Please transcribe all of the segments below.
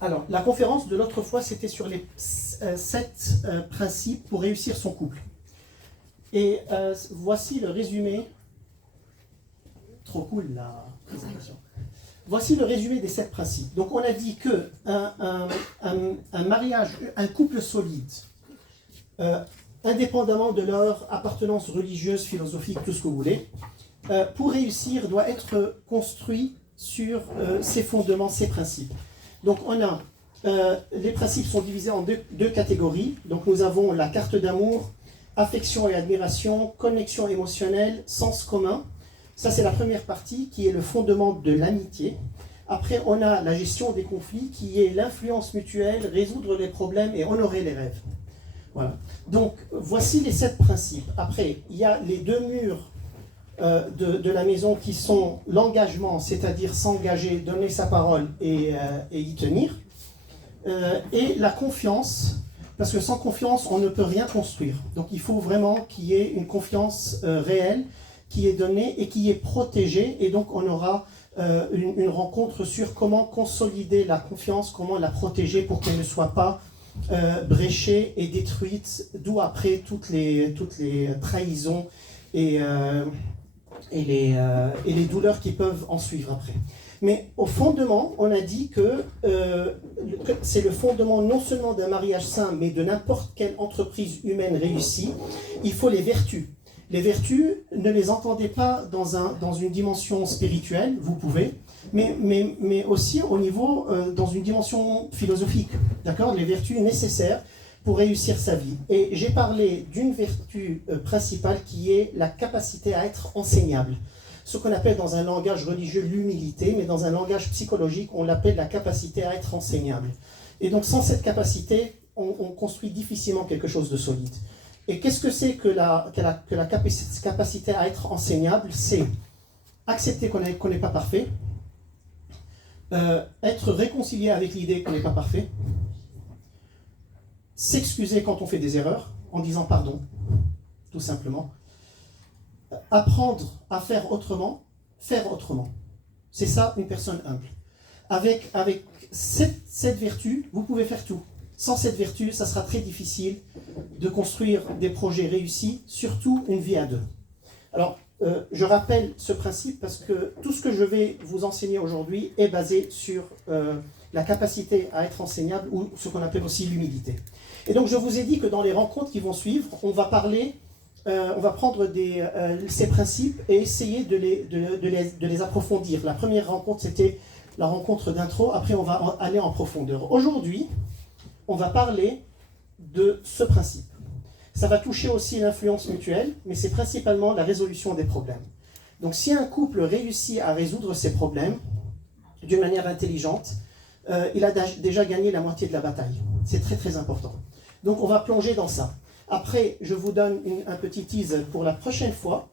Alors, la conférence de l'autre fois, c'était sur les 7 principes pour réussir son couple. Et voici le résumé. Trop cool la présentation. Voici le résumé des 7 principes. Donc, on a dit que un mariage, un couple solide, indépendamment de leur appartenance religieuse, philosophique, tout ce que vous voulez, pour réussir, doit être construit sur ces fondements, ces principes. Donc on a, les principes sont divisés en deux catégories. Donc nous avons la carte d'amour, affection et admiration, connexion émotionnelle, sens commun. Ça c'est la première partie qui est le fondement de l'amitié. Après on a la gestion des conflits qui est l'influence mutuelle, résoudre les problèmes et honorer les rêves. Voilà. Donc voici les 7 principes. Après il y a les 2 murs de la maison qui sont l'engagement, c'est-à-dire s'engager, donner sa parole et y tenir, et la confiance, parce que sans confiance, on ne peut rien construire. Donc il faut vraiment qu'il y ait une confiance réelle qui est donnée et qui est protégée, et donc on aura une rencontre sur comment consolider la confiance, comment la protéger pour qu'elle ne soit pas bréchée et détruite, d'où après toutes les trahisons et les douleurs qui peuvent en suivre après. Mais au fondement, on a dit que c'est le fondement non seulement d'un mariage sain, mais de n'importe quelle entreprise humaine réussie. Il faut les vertus. Les vertus, ne les entendez pas dans une dimension spirituelle, vous pouvez, mais aussi au niveau, dans une dimension philosophique. D'accord ? Les vertus nécessaires pour réussir sa vie. Et j'ai parlé d'une vertu principale qui est la capacité à être enseignable. Ce qu'on appelle dans un langage religieux l'humilité, mais dans un langage psychologique, on l'appelle la capacité à être enseignable. Et donc sans cette capacité, on construit difficilement quelque chose de solide. Et qu'est-ce que c'est que la capacité à être enseignable? C'est accepter qu'on n'est pas parfait, être réconcilié avec l'idée qu'on n'est pas parfait, s'excuser quand on fait des erreurs, en disant pardon, tout simplement. Apprendre à faire autrement. C'est ça, une personne humble. Avec cette vertu, vous pouvez faire tout. Sans cette vertu, ça sera très difficile de construire des projets réussis, surtout une vie à 2. Alors, je rappelle ce principe parce que tout ce que je vais vous enseigner aujourd'hui est basé sur la capacité à être enseignable, ou ce qu'on appelle aussi l'humilité. Et donc je vous ai dit que dans les rencontres qui vont suivre, on va prendre ces principes et essayer de les approfondir. La première rencontre, c'était la rencontre d'intro, après on va aller en profondeur. Aujourd'hui, on va parler de ce principe. Ça va toucher aussi l'influence mutuelle, mais c'est principalement la résolution des problèmes. Donc si un couple réussit à résoudre ses problèmes d'une manière intelligente, il a déjà gagné la moitié de la bataille. C'est très très important. Donc on va plonger dans ça. Après, je vous donne un petit tease pour la prochaine fois.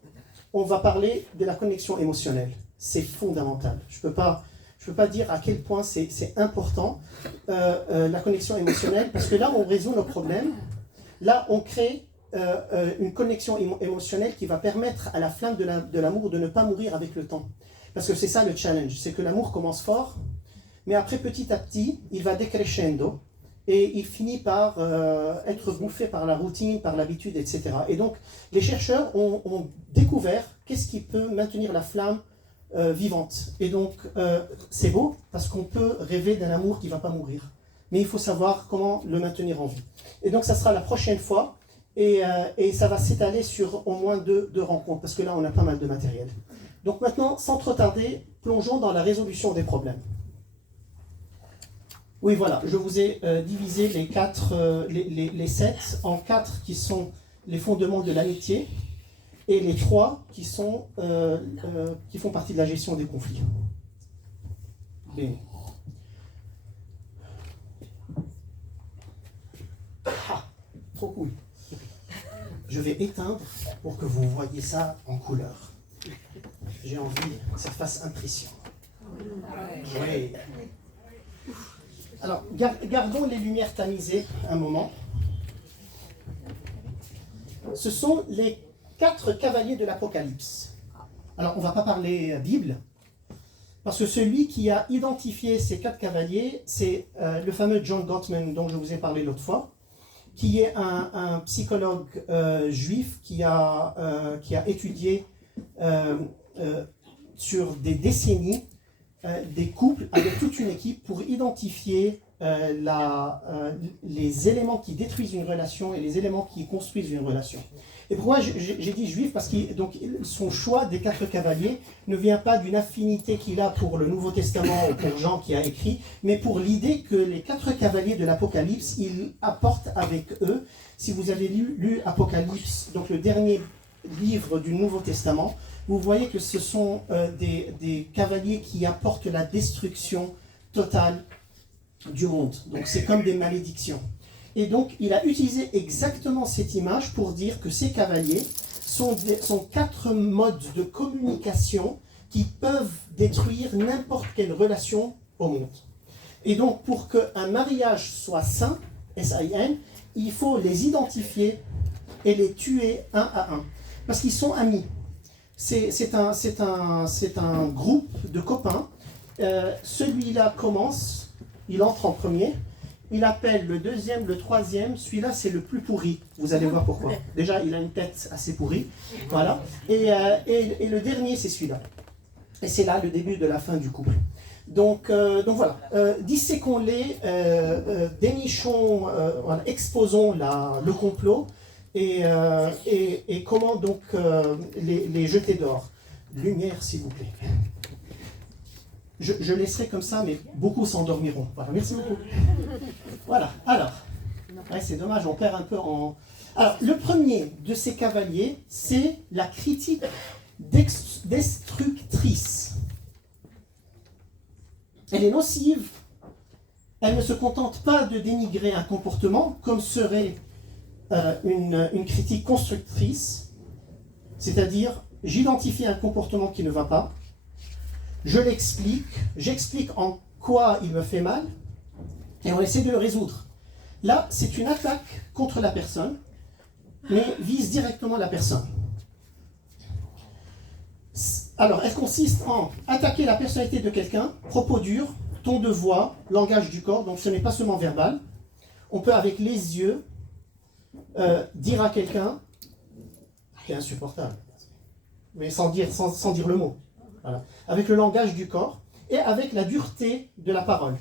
On va parler de la connexion émotionnelle. C'est fondamental. Je peux pas dire à quel point c'est important, la connexion émotionnelle, parce que là, on résout nos problèmes. Là, on crée une connexion émotionnelle qui va permettre à la flamme de l'amour de ne pas mourir avec le temps. Parce que c'est ça le challenge, c'est que l'amour commence fort, mais après, petit à petit, il va décrescendo, et il finit par être bouffé par la routine, par l'habitude, etc. Et donc, les chercheurs ont découvert qu'est-ce qui peut maintenir la flamme vivante. Et donc, c'est beau, parce qu'on peut rêver d'un amour qui ne va pas mourir. Mais il faut savoir comment le maintenir en vie. Et donc, ça sera la prochaine fois, et ça va s'étaler sur au moins deux rencontres, parce que là, on a pas mal de matériel. Donc maintenant, sans trop tarder, plongeons dans la résolution des problèmes. Oui, voilà, je vous ai divisé les 7 en 4 qui sont les fondements de l'amitié et les 3 qui font partie de la gestion des conflits. Bien. Ah, trop cool. Je vais éteindre pour que vous voyez ça en couleur. J'ai envie que ça fasse impression. Oui. Alors, gardons les lumières tamisées un moment. Ce sont les 4 cavaliers de l'Apocalypse. Alors, on ne va pas parler Bible, Parce que celui qui a identifié ces 4 cavaliers, c'est le fameux John Gottman dont je vous ai parlé l'autre fois, qui est un psychologue juif qui a étudié sur des décennies des couples avec toute une équipe pour identifier les éléments qui détruisent une relation et les éléments qui construisent une relation. Et pourquoi j'ai dit juif? Parce que son choix des 4 cavaliers ne vient pas d'une affinité qu'il a pour le Nouveau Testament ou pour Jean qui a écrit, mais pour l'idée que les 4 cavaliers de l'Apocalypse, il apporte avec eux, si vous avez lu Apocalypse, donc le dernier livre du Nouveau Testament, vous voyez que ce sont des cavaliers qui apportent la destruction totale du monde. Donc c'est comme des malédictions. Et donc il a utilisé exactement cette image pour dire que ces cavaliers sont 4 modes de communication qui peuvent détruire n'importe quelle relation au monde. Et donc pour qu'un mariage soit sain, S-A-I-N, il faut les identifier et les tuer un à un. Parce qu'ils sont amis. C'est un groupe de copains. Celui-là commence, il entre en premier. Il appelle le deuxième, le troisième. Celui-là, c'est le plus pourri. Vous allez voir pourquoi. Déjà, il a une tête assez pourrie. Voilà. Et le dernier, c'est celui-là. Et c'est là le début de la fin du couple. Donc voilà. Disséquons-les, dénichons, voilà, exposons le complot et comment donc les jeter dehors. Lumière, s'il vous plaît. Je laisserai comme ça, mais beaucoup s'endormiront. Voilà, merci beaucoup. Voilà, alors, ouais, c'est dommage, on perd un peu en... Alors, le premier de ces cavaliers, c'est la critique destructrice. Elle est nocive, elle ne se contente pas de dénigrer un comportement, comme serait une critique constructrice, c'est-à-dire, j'identifie un comportement qui ne va pas, je l'explique, j'explique en quoi il me fait mal, et on essaie de le résoudre. Là, c'est une attaque contre la personne, mais vise directement la personne. Alors, elle consiste en attaquer la personnalité de quelqu'un, propos durs, ton de voix, langage du corps, donc ce n'est pas seulement verbal. On peut, avec les yeux, dire à quelqu'un, c'est insupportable, mais sans dire le mot. Voilà. Avec le langage du corps et avec la dureté de la parole.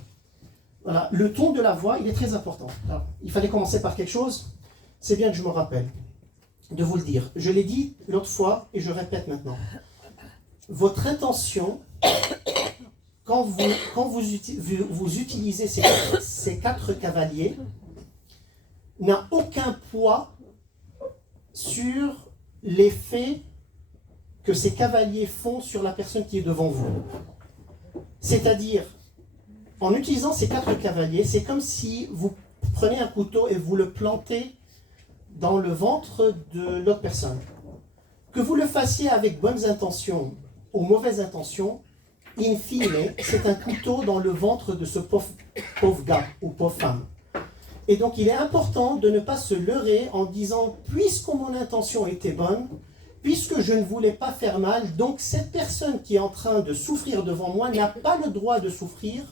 Voilà. Le ton de la voix, il est très important. Alors, il fallait commencer par quelque chose, c'est bien que je me rappelle de vous le dire. Je l'ai dit l'autre fois et je répète maintenant. Votre intention, quand vous utilisez ces 4 cavaliers, n'a aucun poids sur l'effet que ces cavaliers font sur la personne qui est devant vous. C'est-à-dire, en utilisant ces 4 cavaliers, c'est comme si vous prenez un couteau et vous le plantez dans le ventre de l'autre personne. Que vous le fassiez avec bonnes intentions ou mauvaises intentions, in fine, c'est un couteau dans le ventre de ce pauvre gars ou pauvre femme. Et donc, il est important de ne pas se leurrer en disant, puisque mon intention était bonne, puisque je ne voulais pas faire mal, donc cette personne qui est en train de souffrir devant moi n'a pas le droit de souffrir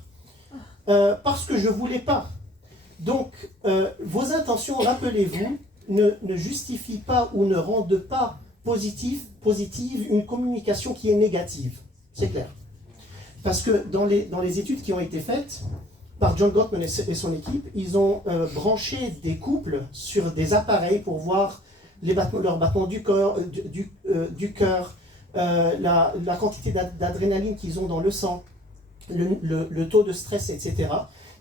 parce que je ne voulais pas. Donc, vos intentions, rappelez-vous, ne justifient pas ou ne rendent pas positive une communication qui est négative. C'est clair. Parce que dans les études qui ont été faites par John Gottman et son équipe, ils ont branché des couples sur des appareils pour voir leur battement du cœur, la quantité d'adrénaline qu'ils ont dans le sang, le taux de stress, etc.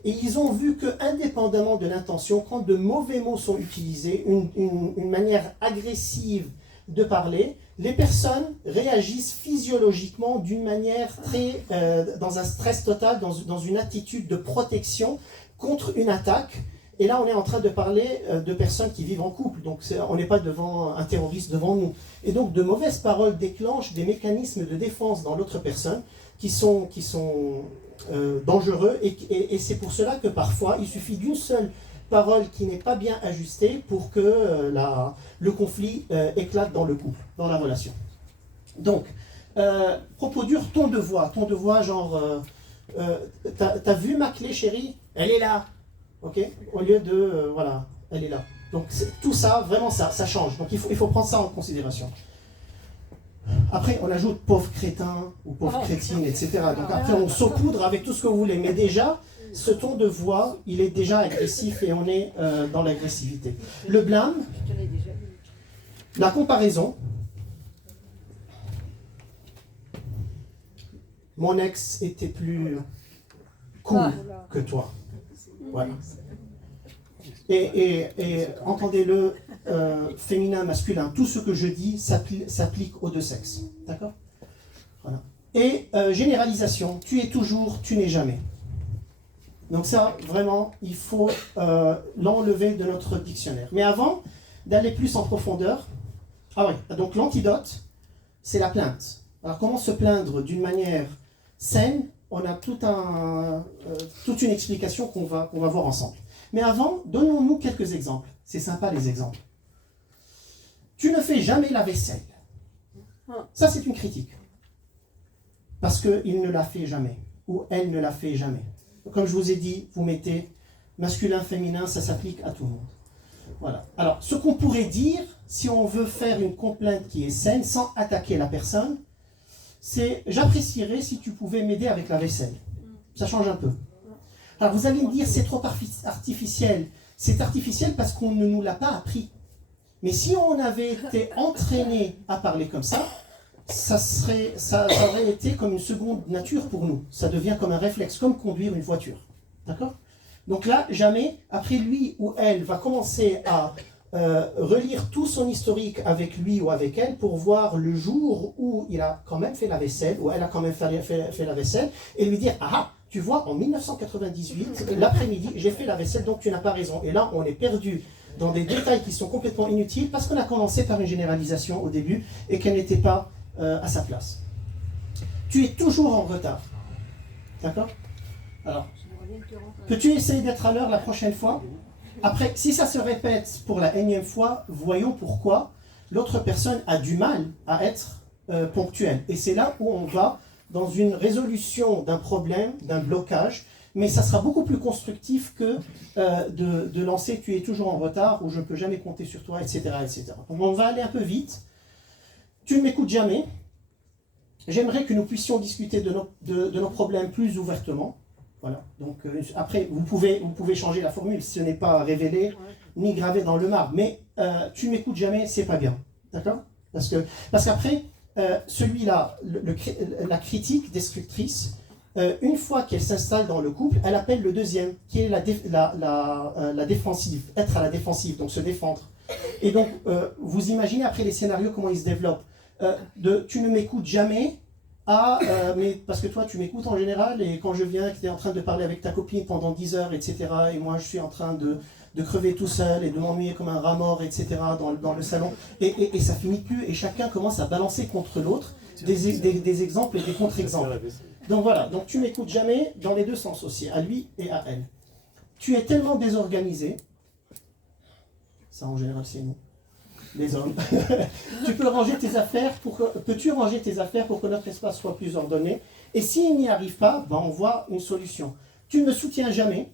Et ils ont vu que, indépendamment de l'intention, quand de mauvais mots sont utilisés, une manière agressive de parler, les personnes réagissent physiologiquement d'une manière très, dans un stress total, dans une attitude de protection contre une attaque. Et là, on est en train de parler de personnes qui vivent en couple, donc on n'est pas devant un terroriste devant nous. Et donc, de mauvaises paroles déclenchent des mécanismes de défense dans l'autre personne qui sont dangereux. Et c'est pour cela que parfois, il suffit d'une seule parole qui n'est pas bien ajustée pour que le conflit éclate dans le couple, dans la relation. Donc, Propos dur, ton de voix genre, t'as vu ma clé chérie? Elle est là, ok? Au lieu de, voilà, elle est là. Donc tout ça, vraiment ça change. Donc il faut prendre ça en considération. Après, on ajoute pauvre crétin ou pauvre crétine, etc. Donc après, on saupoudre avec tout ce que vous voulez. Mais déjà, ce ton de voix, il est déjà agressif et on est dans l'agressivité. Le blâme, la comparaison. Mon ex était plus cool que toi. Voilà. Et entendez-le, féminin, masculin, tout ce que je dis s'applique aux deux sexes. D'accord? Voilà. Et généralisation, tu es toujours, tu n'es jamais. Donc ça, vraiment, il faut l'enlever de notre dictionnaire. Mais avant d'aller plus en profondeur, ah oui, donc l'antidote, c'est la plainte. Alors comment se plaindre d'une manière saine? On a toute une explication qu'on va voir ensemble. Mais avant, donnons-nous quelques exemples. C'est sympa les exemples. Tu ne fais jamais la vaisselle. Ça, c'est une critique. Parce qu'il ne la fait jamais. Ou elle ne la fait jamais. Comme je vous ai dit, vous mettez masculin, féminin, ça s'applique à tout le monde. Voilà. Alors, ce qu'on pourrait dire, si on veut faire une complainte qui est saine, sans attaquer la personne, c'est « j'apprécierais si tu pouvais m'aider avec la vaisselle ». Ça change un peu. Alors vous allez me dire, c'est trop artificiel. C'est artificiel parce qu'on ne nous l'a pas appris. Mais si on avait été entraîné à parler comme ça aurait été comme une seconde nature pour nous. Ça devient comme un réflexe, comme conduire une voiture. D'accord? Donc là, jamais, après lui ou elle va commencer à relire tout son historique avec lui ou avec elle pour voir le jour où il a quand même fait la vaisselle, ou elle a quand même fait la vaisselle, et lui dire, ah, tu vois, en 1998, l'après-midi, j'ai fait la vaisselle, donc tu n'as pas raison. Et là, on est perdu dans des détails qui sont complètement inutiles parce qu'on a commencé par une généralisation au début et qu'elle n'était pas à sa place. Tu es toujours en retard. D'accord? Alors, peux-tu essayer d'être à l'heure la prochaine fois? Après, si ça se répète pour la énième fois, voyons pourquoi l'autre personne a du mal à être ponctuelle. Et c'est là où on va dans une résolution d'un problème, d'un blocage, mais ça sera beaucoup plus constructif que de lancer « tu es toujours en retard » ou « je ne peux jamais compter sur toi », etc., etc. Donc on va aller un peu vite. Tu ne m'écoutes jamais. J'aimerais que nous puissions discuter de nos problèmes plus ouvertement. Voilà. Donc après, vous pouvez changer la formule, ce n'est pas révélé ni gravé dans le marbre, mais tu ne m'écoutes jamais, c'est pas bien. D'accord? Parce qu'après, celui-là, la critique destructrice, une fois qu'elle s'installe dans le couple, elle appelle le deuxième, qui est la défensive, être à la défensive, donc se défendre. Et donc, vous imaginez après les scénarios comment ils se développent. Tu ne m'écoutes jamais, mais parce que toi tu m'écoutes en général, et quand je viens, tu es en train de parler avec ta copine pendant 10 heures, etc., et moi je suis en train de crever tout seul et de m'ennuyer comme un rat mort, etc., dans le salon, et ça finit plus, et chacun commence à balancer contre l'autre des exemples et des contre-exemples. Donc voilà, donc tu m'écoutes jamais dans les deux sens aussi, à lui et à elle. Tu es tellement désorganisé, ça en général c'est nous, les hommes. Peux-tu ranger tes affaires pour que notre espace soit plus ordonné? Et s'il n'y arrive pas, on voit une solution. Tu ne me soutiens jamais.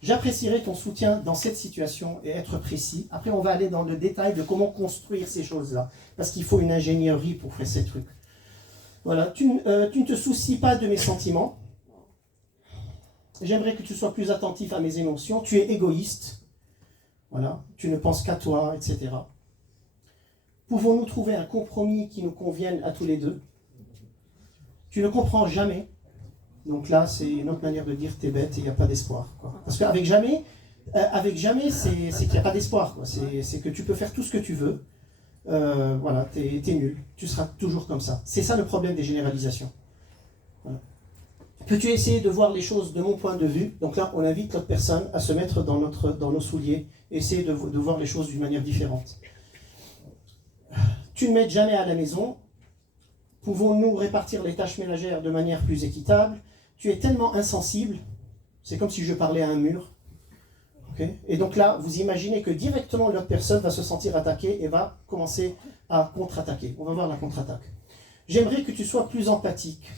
J'apprécierais ton soutien dans cette situation et être précis. Après, on va aller dans le détail de comment construire ces choses-là. Parce qu'il faut une ingénierie pour faire ces trucs. Voilà. Tu ne te soucies pas de mes sentiments. J'aimerais que tu sois plus attentif à mes émotions. Tu es égoïste. Voilà, tu ne penses qu'à toi, etc. Pouvons-nous trouver un compromis qui nous convienne à tous les deux? Tu ne comprends jamais. Donc là, c'est une autre manière de dire t'es bête et il n'y a pas d'espoir. Parce qu'avec jamais, c'est qu'il n'y a pas d'espoir. C'est que tu peux faire tout ce que tu veux. Voilà, t'es nul. Tu seras toujours comme ça. C'est ça le problème des généralisations. Voilà. Peux-tu essayer de voir les choses de mon point de vue? Donc là, on invite l'autre personne à se mettre dans nos souliers, essayer de voir les choses d'une manière différente. Tu ne m'aides jamais à la maison. Pouvons-nous répartir les tâches ménagères de manière plus équitable? Tu es tellement insensible, c'est comme si je parlais à un mur. Okay? Et donc là, vous imaginez que directement l'autre personne va se sentir attaquée et va commencer à contre-attaquer. On va voir la contre-attaque. J'aimerais que tu sois plus empathique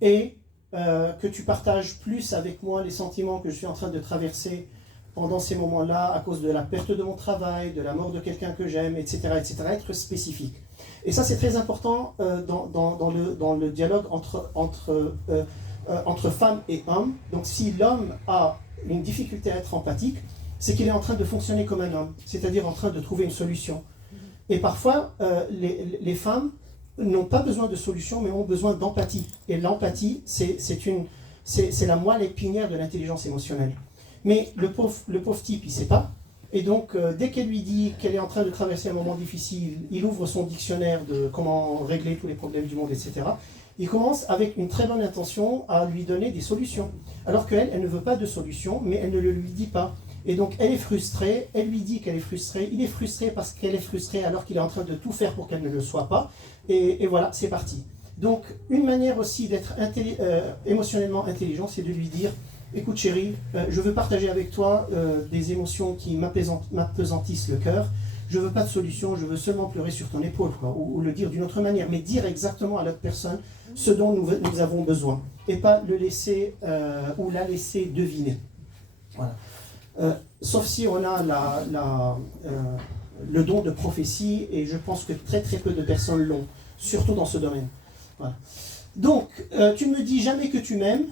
et que tu partages plus avec moi les sentiments que je suis en train de traverser pendant ces moments-là, à cause de la perte de mon travail, de la mort de quelqu'un que j'aime, etc., etc., être spécifique. Et ça, c'est très important dans le dialogue entre femmes et hommes. Donc, si l'homme a une difficulté à être empathique, c'est qu'il est en train de fonctionner comme un homme, c'est-à-dire en train de trouver une solution. Et parfois, les femmes n'ont pas besoin de solution, mais ont besoin d'empathie. Et l'empathie, c'est la moelle épinière de l'intelligence émotionnelle. Mais le pauvre type, il ne sait pas. Et donc, dès qu'elle lui dit qu'elle est en train de traverser un moment difficile, il ouvre son dictionnaire de comment régler tous les problèmes du monde, etc. Il commence avec une très bonne intention à lui donner des solutions. Alors qu'elle, elle ne veut pas de solution, mais elle ne le lui dit pas. Et donc, elle est frustrée, elle lui dit qu'elle est frustrée, il est frustré parce qu'elle est frustrée alors qu'il est en train de tout faire pour qu'elle ne le soit pas. Et voilà, c'est parti. Donc, une manière aussi d'être émotionnellement intelligent, c'est de lui dire « Écoute chérie, je veux partager avec toi des émotions qui m'appesantissent le cœur. Je ne veux pas de solution, je veux seulement pleurer sur ton épaule. » ou le dire d'une autre manière, mais dire exactement à l'autre personne ce dont nous avons besoin. Et pas le laisser ou la laisser deviner. Voilà. Sauf si on a le don de prophétie, et je pense que très très peu de personnes l'ont, surtout dans ce domaine. Voilà. Donc, tu ne me dis jamais que tu m'aimes.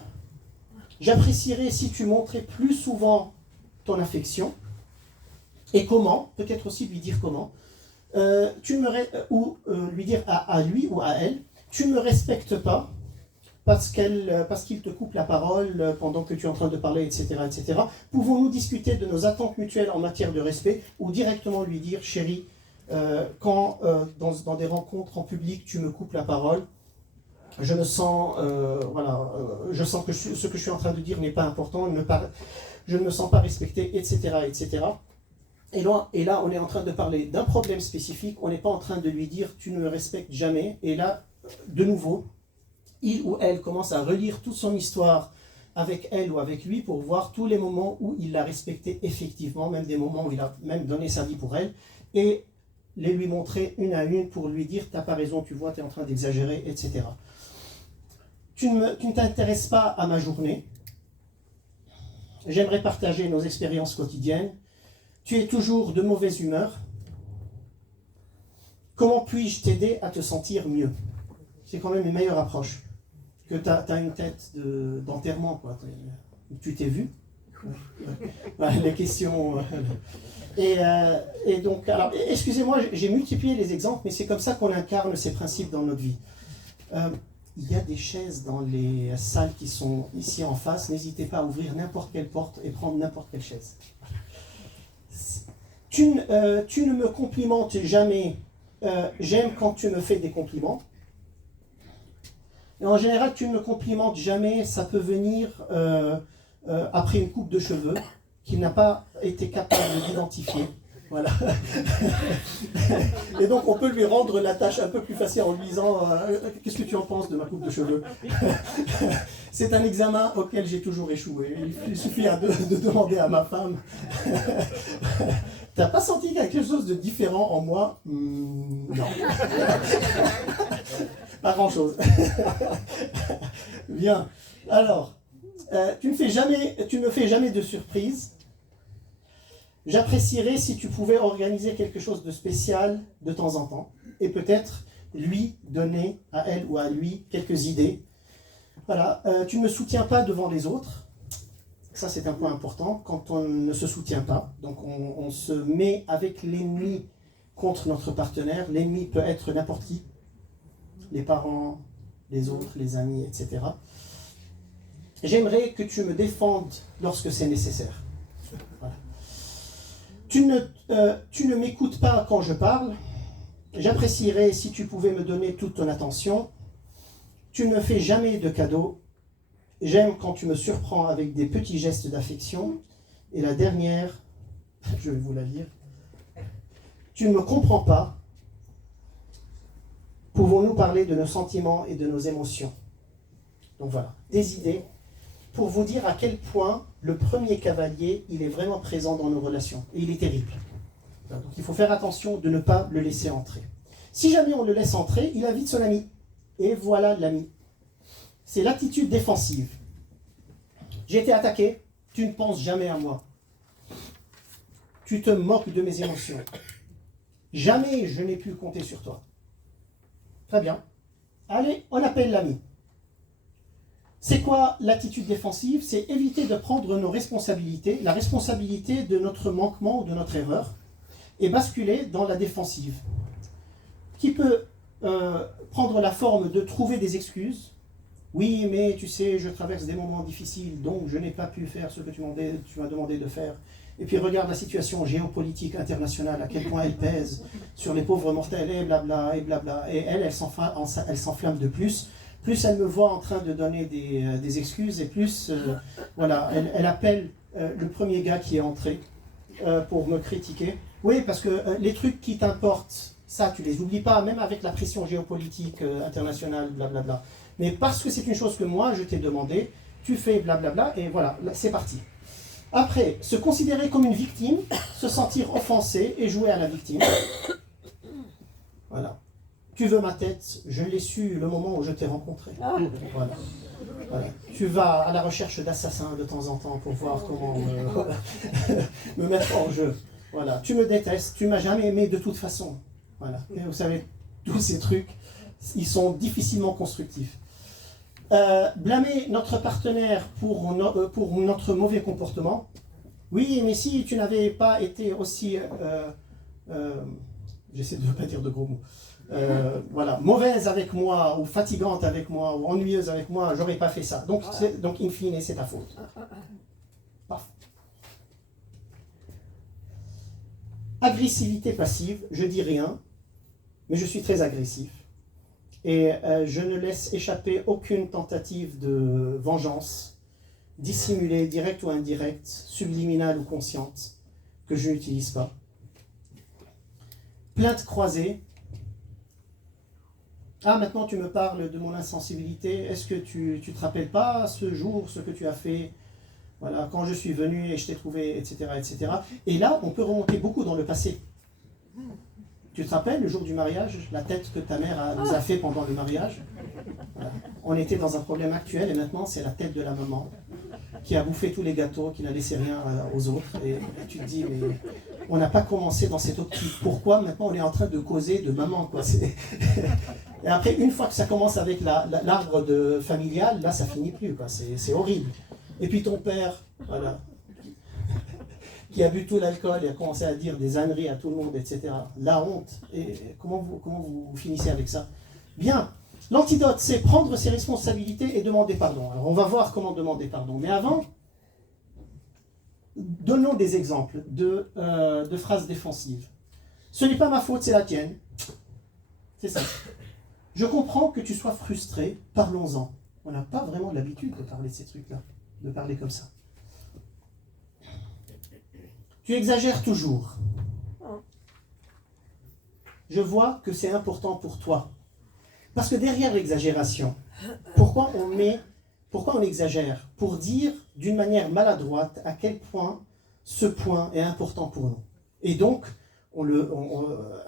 J'apprécierais si tu montrais plus souvent ton affection. Et comment, peut-être aussi lui dire comment, lui dire à lui ou à elle, tu ne me respectes pas parce qu'il te coupe la parole pendant que tu es en train de parler, etc., etc. Pouvons-nous discuter de nos attentes mutuelles en matière de respect, ou directement lui dire, chérie, quand dans des rencontres en public, tu me coupes la parole, je me sens, je sens que ce que je suis en train de dire n'est pas important, je ne me sens pas respecté, etc., etc. Et là, on est en train de parler d'un problème spécifique, on n'est pas en train de lui dire, tu ne me respectes jamais, et là, de nouveau, il ou elle commence à relire toute son histoire avec elle ou avec lui pour voir tous les moments où il l'a respectée effectivement, même des moments où il a même donné sa vie pour elle, et les lui montrer une à une pour lui dire « t'as pas raison, tu vois, tu es en train d'exagérer, etc. » Tu ne t'intéresses pas à ma journée. J'aimerais partager nos expériences quotidiennes. Tu es toujours de mauvaise humeur. Comment puis-je t'aider à te sentir mieux? C'est quand même une meilleure approche. Que tu as une tête d'enterrement, quoi. Tu t'es vu? Voilà, les questions. Et donc, alors, excusez-moi, j'ai multiplié les exemples, mais c'est comme ça qu'on incarne ces principes dans notre vie. Il y a des chaises dans les salles qui sont ici en face. N'hésitez pas à ouvrir n'importe quelle porte et prendre n'importe quelle chaise. Tu ne me complimentes jamais. J'aime quand tu me fais des compliments. Et en général, tu ne me complimentes jamais. Ça peut venir après une coupe de cheveux qu'il n'a pas été capable d'identifier. Voilà. Et donc, on peut lui rendre la tâche un peu plus facile en lui disant « Qu'est-ce que tu en penses de ma coupe de cheveux ?» C'est un examen auquel j'ai toujours échoué. Il suffit de demander à ma femme « T'as pas senti quelque chose de différent en moi ?» Non. Pas grand-chose. Bien. Alors, tu ne me fais jamais de surprise. J'apprécierais si tu pouvais organiser quelque chose de spécial de temps en temps et peut-être lui donner à elle ou à lui quelques idées. Voilà, tu ne me soutiens pas devant les autres. Ça, c'est un point important quand on ne se soutient pas. Donc, on se met avec l'ennemi contre notre partenaire. L'ennemi peut être n'importe qui. Les parents, les autres, les amis, etc. J'aimerais que tu me défendes lorsque c'est nécessaire. Voilà. Tu ne m'écoutes pas quand je parle. J'apprécierais si tu pouvais me donner toute ton attention. Tu ne me fais jamais de cadeaux. J'aime quand tu me surprends avec des petits gestes d'affection. Et la dernière, je vais vous la lire. Tu ne me comprends pas. Pouvons-nous parler de nos sentiments et de nos émotions? Donc voilà, des idées pour vous dire à quel point le premier cavalier, il est vraiment présent dans nos relations. Et il est terrible. Donc il faut faire attention de ne pas le laisser entrer. Si jamais on le laisse entrer, il invite son ami. Et voilà l'ami. C'est l'attitude défensive. J'ai été attaqué, tu ne penses jamais à moi. Tu te moques de mes émotions. Jamais je n'ai pu compter sur toi. Très bien. Allez, on appelle l'ami. C'est quoi l'attitude défensive? C'est éviter de prendre nos responsabilités, la responsabilité de notre manquement ou de notre erreur, et basculer dans la défensive, qui peut prendre la forme de trouver des excuses. Oui, mais tu sais, je traverse des moments difficiles, donc je n'ai pas pu faire ce que tu m'as demandé de faire. Et puis regarde la situation géopolitique internationale, à quel point elle pèse sur les pauvres mortels, et blabla, et blabla. Et elle s'enflamme de plus. Plus elle me voit en train de donner des excuses, et plus voilà, elle appelle le premier gars qui est entré pour me critiquer. Oui, parce que les trucs qui t'importent, ça, tu les oublies pas, même avec la pression géopolitique internationale, blablabla. Mais parce que c'est une chose que moi, je t'ai demandé, tu fais blablabla, et voilà, c'est parti. Après, se considérer comme une victime, se sentir offensé et jouer à la victime. Voilà. Tu veux ma tête, je l'ai su le moment où je t'ai rencontré. Voilà. Voilà. Tu vas à la recherche d'assassins de temps en temps pour voir comment me mettre en jeu. Voilà. Tu me détestes, tu m'as jamais aimé de toute façon. Voilà. Et vous savez, tous ces trucs, ils sont difficilement constructifs. Blâmer notre partenaire pour notre mauvais comportement. Oui, mais si tu n'avais pas été aussi... j'essaie de ne pas dire de gros mots. Voilà, mauvaise avec moi, ou fatigante avec moi, ou ennuyeuse avec moi, j'aurais pas fait ça. Donc in fine, c'est ta faute. Parfait. Agressivité passive, je dis rien, mais je suis très agressif. Et je ne laisse échapper aucune tentative de vengeance, dissimulée, directe ou indirecte, subliminale ou consciente, que je n'utilise pas. Plainte croisée. Ah, maintenant tu me parles de mon insensibilité. Est-ce que tu te rappelles pas ce jour, ce que tu as fait, voilà, quand je suis venu et je t'ai trouvé, etc., etc. Et là, on peut remonter beaucoup dans le passé. Tu te rappelles le jour du mariage, la tête que ta mère nous a fait pendant le mariage? Voilà. On était dans un problème actuel et maintenant c'est la tête de la maman qui a bouffé tous les gâteaux, qui n'a laissé rien aux autres. Et tu te dis, mais on n'a pas commencé dans cette optique. Pourquoi maintenant on est en train de causer de maman, quoi? Et après, une fois que ça commence avec l'arbre familial, là ça finit plus, quoi. C'est horrible. Et puis ton père, voilà, qui a bu tout l'alcool et a commencé à dire des âneries à tout le monde, etc. La honte. Et comment vous finissez avec ça? Bien. L'antidote, c'est prendre ses responsabilités et demander pardon. Alors, on va voir comment demander pardon. Mais avant, donnons des exemples de phrases défensives. Ce n'est pas ma faute, c'est la tienne. C'est ça. Je comprends que tu sois frustré, parlons-en. On n'a pas vraiment l'habitude de parler de ces trucs-là, de parler comme ça. Tu exagères toujours. Je vois que c'est important pour toi. Parce que derrière l'exagération, pourquoi on exagère? Pour dire d'une manière maladroite à quel point ce point est important pour nous. Et donc,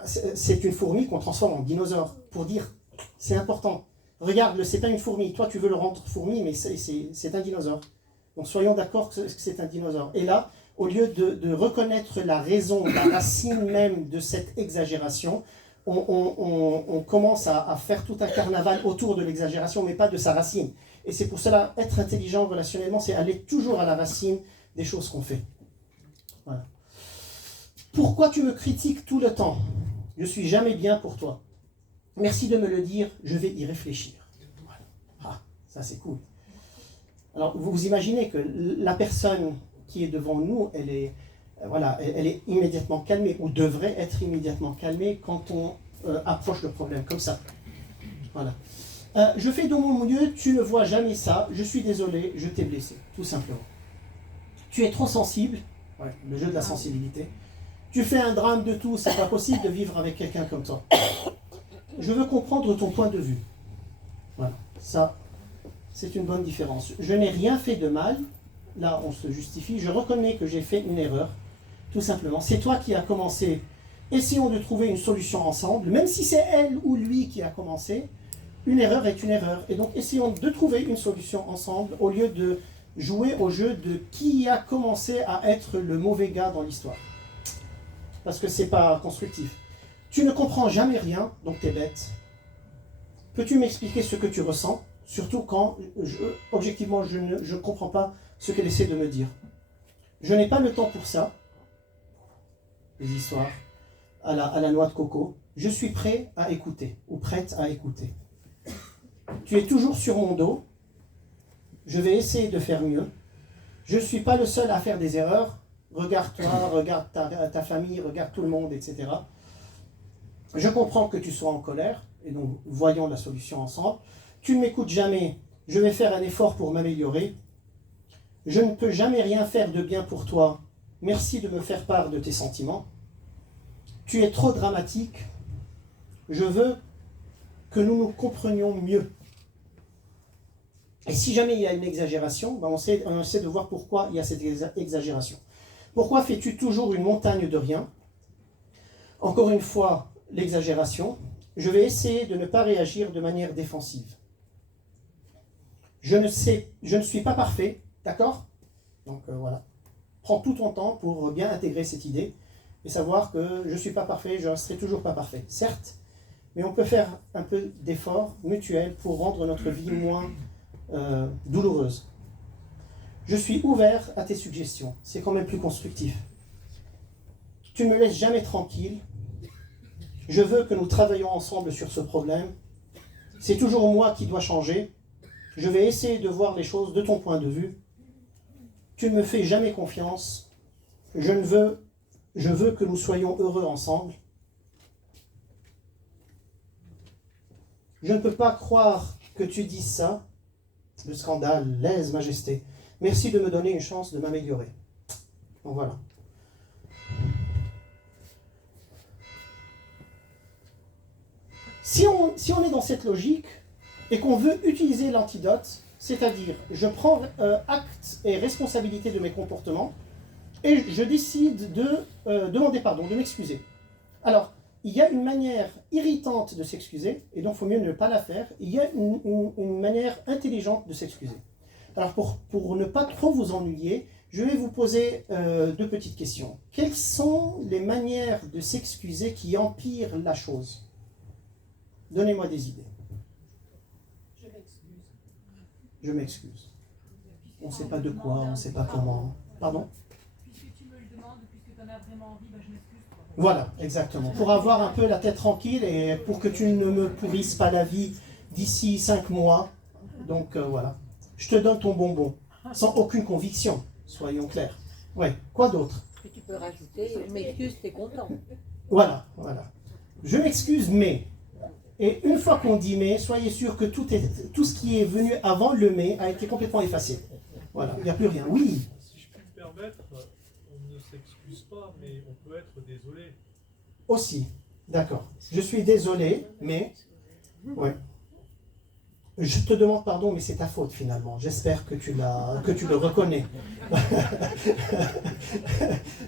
c'est une fourmi qu'on transforme en dinosaure pour dire c'est important. Regarde, c'est pas une fourmi. Toi, tu veux le rendre fourmi, mais c'est un dinosaure. Donc, soyons d'accord que c'est un dinosaure. Et là, au lieu de reconnaître la raison, la racine même de cette exagération, on commence à faire tout un carnaval autour de l'exagération, mais pas de sa racine. Et c'est pour cela, être intelligent relationnellement, c'est aller toujours à la racine des choses qu'on fait. Voilà. Pourquoi tu me critiques tout le temps? Je suis jamais bien pour toi. Merci de me le dire, je vais y réfléchir. Voilà. Ah, ça c'est cool. Alors, vous imaginez que la personne qui est devant nous, elle est immédiatement calmée, ou devrait être immédiatement calmée quand on approche le problème, comme ça. Voilà. Je fais de mon mieux, tu ne vois jamais ça, je suis désolé, je t'ai blessé, tout simplement. Tu es trop sensible, ouais, le jeu de la sensibilité. Tu fais un drame de tout, c'est pas possible de vivre avec quelqu'un comme toi. Je veux comprendre ton point de vue. Voilà, ça, c'est une bonne différence. Je n'ai rien fait de mal. Là, on se justifie. Je reconnais que j'ai fait une erreur, tout simplement. C'est toi qui as commencé Essayons de trouver une solution ensemble, même si c'est elle ou lui qui a commencé. Une erreur est une erreur. Et donc, essayons de trouver une solution ensemble au lieu de jouer au jeu de qui a commencé à être le mauvais gars dans l'histoire. Parce que c'est pas constructif. Tu ne comprends jamais rien, donc t'es bête. Peux-tu m'expliquer ce que tu ressens? Surtout quand, objectivement, je ne comprends pas ce qu'elle essaie de me dire. Je n'ai pas le temps pour ça. Les histoires à la noix de coco. Je suis prêt à écouter, ou prête à écouter. Tu es toujours sur mon dos. Je vais essayer de faire mieux. Je ne suis pas le seul à faire des erreurs. Regarde-toi, regarde ta famille, regarde tout le monde, etc. Je comprends que tu sois en colère, et donc voyons la solution ensemble. Tu ne m'écoutes jamais, je vais faire un effort pour m'améliorer. Je ne peux jamais rien faire de bien pour toi. Merci de me faire part de tes sentiments. Tu es trop dramatique. Je veux que nous nous comprenions mieux. Et si jamais il y a une exagération, ben on essaie de voir pourquoi il y a cette exagération. Pourquoi fais-tu toujours une montagne de rien? Encore une fois, l'exagération. Je vais essayer de ne pas réagir de manière défensive. Je ne suis pas parfait, d'accord? Donc voilà. Prends tout ton temps pour bien intégrer cette idée et savoir que je ne suis pas parfait, je ne serai toujours pas parfait. Certes, mais on peut faire un peu d'effort mutuel pour rendre notre vie moins douloureuse. Je suis ouvert à tes suggestions, c'est quand même plus constructif. Tu ne me laisses jamais tranquille. Je veux que nous travaillions ensemble sur ce problème. C'est toujours moi qui dois changer. Je vais essayer de voir les choses de ton point de vue. Tu ne me fais jamais confiance. Je veux que nous soyons heureux ensemble. Je ne peux pas croire que tu dises ça. Le scandale, lèse-majesté. Merci de me donner une chance de m'améliorer. Donc voilà. Si on est dans cette logique et qu'on veut utiliser l'antidote, c'est-à-dire je prends acte et responsabilité de mes comportements et je décide de demander pardon, de m'excuser. Alors, il y a une manière irritante de s'excuser, et donc il faut mieux ne pas la faire. Il y a une manière intelligente de s'excuser. Alors, pour ne pas trop vous ennuyer, je vais vous poser deux petites questions. Quelles sont les manières de s'excuser qui empirent la chose? Donnez-moi des idées. Je m'excuse. Je m'excuse. On ne sait pas de quoi, on ne sait pas comment. Pardon? Puisque tu me le demandes, puisque tu en as vraiment envie, ben je m'excuse. Voilà, exactement. Pour avoir un peu la tête tranquille et pour que tu ne me pourrisses pas la vie d'ici 5 mois. Donc voilà. Je te donne ton bonbon, sans aucune conviction, soyons clairs. Ouais, quoi d'autre? Tu peux rajouter, je m'excuse, t'es content. Voilà, voilà. Je m'excuse, mais... Et une fois qu'on dit mais, soyez sûr que tout ce qui est venu avant le mais a été complètement effacé. Voilà, il n'y a plus rien. Oui. Si je puis me permettre, on ne s'excuse pas, mais on peut être désolé. Aussi, d'accord. Je suis désolé, mais... Ouais. Je te demande pardon, mais c'est ta faute finalement. J'espère que tu le reconnais.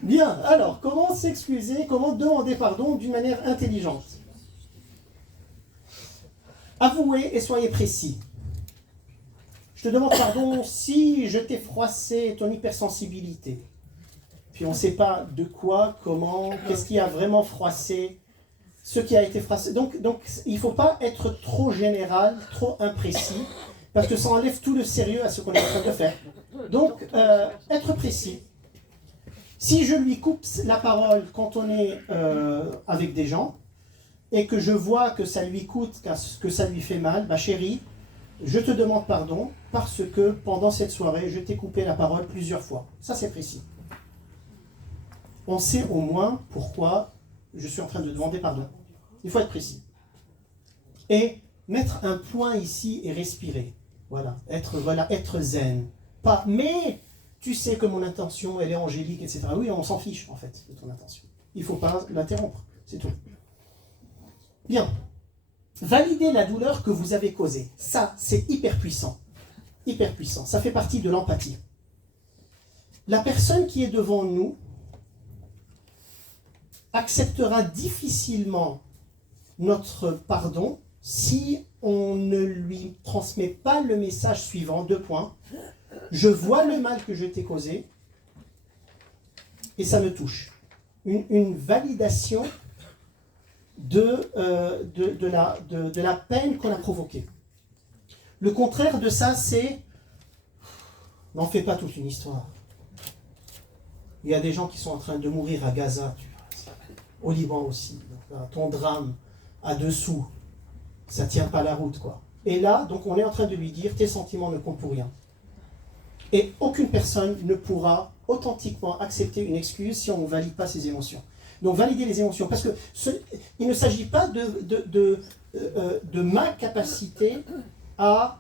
Bien, alors, comment s'excuser, comment demander pardon d'une manière intelligente? Avouez et soyez précis. Je te demande pardon si je t'ai froissé ton hypersensibilité. Puis on ne sait pas de quoi, comment, qu'est-ce qui a vraiment froissé, ce qui a été froissé. Donc il ne faut pas être trop général, trop imprécis, parce que ça enlève tout le sérieux à ce qu'on est en train de faire. Donc, être précis. Si je lui coupe la parole quand on est avec des gens, et que je vois que ça lui coûte, que ça lui fait mal, ma chérie, je te demande pardon parce que pendant cette soirée, je t'ai coupé la parole plusieurs fois. Ça, c'est précis. On sait au moins pourquoi je suis en train de demander pardon. Il faut être précis. Et mettre un point ici et respirer. Voilà, être zen. Pas, mais tu sais que mon intention, elle est angélique, etc. Oui, on s'en fiche, en fait, de ton intention. Il ne faut pas l'interrompre, c'est tout. Bien. Valider la douleur que vous avez causée. Ça, c'est hyper puissant. Hyper puissant. Ça fait partie de l'empathie. La personne qui est devant nous acceptera difficilement notre pardon si on ne lui transmet pas le message suivant, 2 points. Je vois le mal que je t'ai causé et ça me touche. Une validation de la peine qu'on a provoquée. Le contraire de ça, c'est n'en fais pas toute une histoire. Il y a des gens qui sont en train de mourir à Gaza, au Liban aussi. Donc, ton drame à dessous, ça ne tient pas la route, quoi. Et là, donc on est en train de lui dire, tes sentiments ne comptent pour rien. Et aucune personne ne pourra authentiquement accepter une excuse si on ne valide pas ses émotions. Donc valider les émotions, parce que il ne s'agit pas de ma capacité à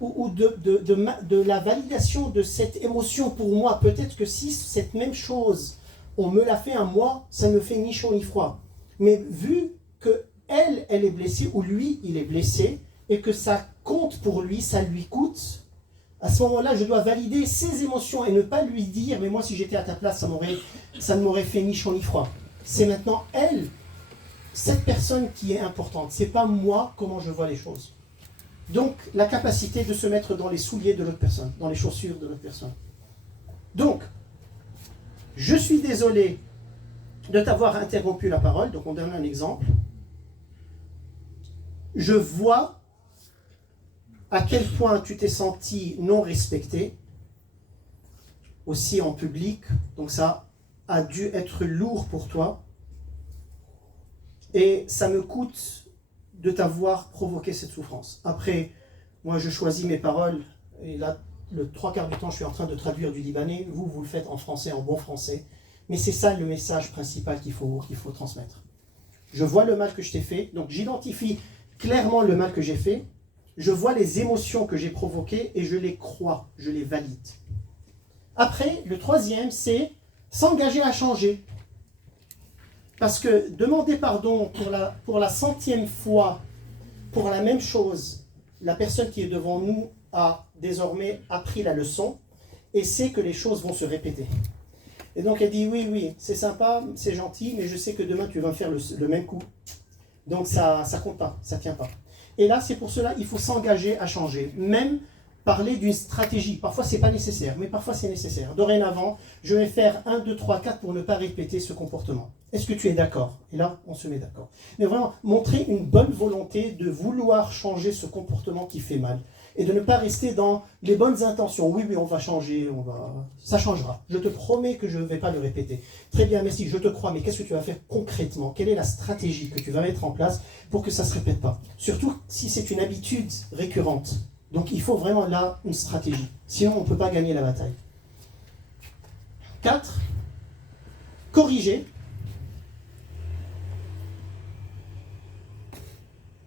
ou de la validation de cette émotion pour moi. Peut-être que si cette même chose, on me l'a fait à moi, ça ne me fait ni chaud ni froid. Mais vu que elle est blessée, ou lui, il est blessé, et que ça compte pour lui, ça lui coûte, à ce moment-là, je dois valider ses émotions et ne pas lui dire, mais moi, si j'étais à ta place, ça ne m'aurait fait ni chaud ni froid. C'est maintenant elle, cette personne qui est importante. C'est pas moi, comment je vois les choses. Donc, la capacité de se mettre dans les souliers de l'autre personne, dans les chaussures de l'autre personne. Donc, je suis désolé de t'avoir interrompu la parole. Donc, on donne un exemple. Je vois à quel point tu t'es senti non respecté, aussi en public. Donc, ça a dû être lourd pour toi. Et ça me coûte de t'avoir provoqué cette souffrance. Après, moi je choisis mes paroles, et là, le 3/4 du temps, je suis en train de traduire du libanais. Vous le faites en français, en bon français. Mais c'est ça le message principal qu'il faut transmettre. Je vois le mal que je t'ai fait, donc j'identifie clairement le mal que j'ai fait. Je vois les émotions que j'ai provoquées et je les crois, je les valide. Après, le 3e, c'est s'engager à changer. Parce que demander pardon pour la 100e fois pour la même chose, la personne qui est devant nous a désormais appris la leçon et sait que les choses vont se répéter. Et donc elle dit oui, c'est sympa, c'est gentil, mais je sais que demain tu vas me faire le même coup. Donc ça compte pas, ça tient pas. Et là, c'est pour cela qu'il faut s'engager à changer. Même parler d'une stratégie. Parfois, ce n'est pas nécessaire, mais parfois, c'est nécessaire. Dorénavant, je vais faire 1, 2, 3, 4 pour ne pas répéter ce comportement. Est-ce que tu es d'accord? Et là, on se met d'accord. Mais vraiment, montrer une bonne volonté de vouloir changer ce comportement qui fait mal. Et de ne pas rester dans les bonnes intentions. Oui, on va changer, ça changera. Je te promets que je ne vais pas le répéter. Très bien, merci, je te crois, mais qu'est-ce que tu vas faire concrètement? Quelle est la stratégie que tu vas mettre en place pour que ça ne se répète pas? Surtout si c'est une habitude récurrente. Donc il faut vraiment là une stratégie. Sinon, on ne peut pas gagner la bataille. 4. Corriger.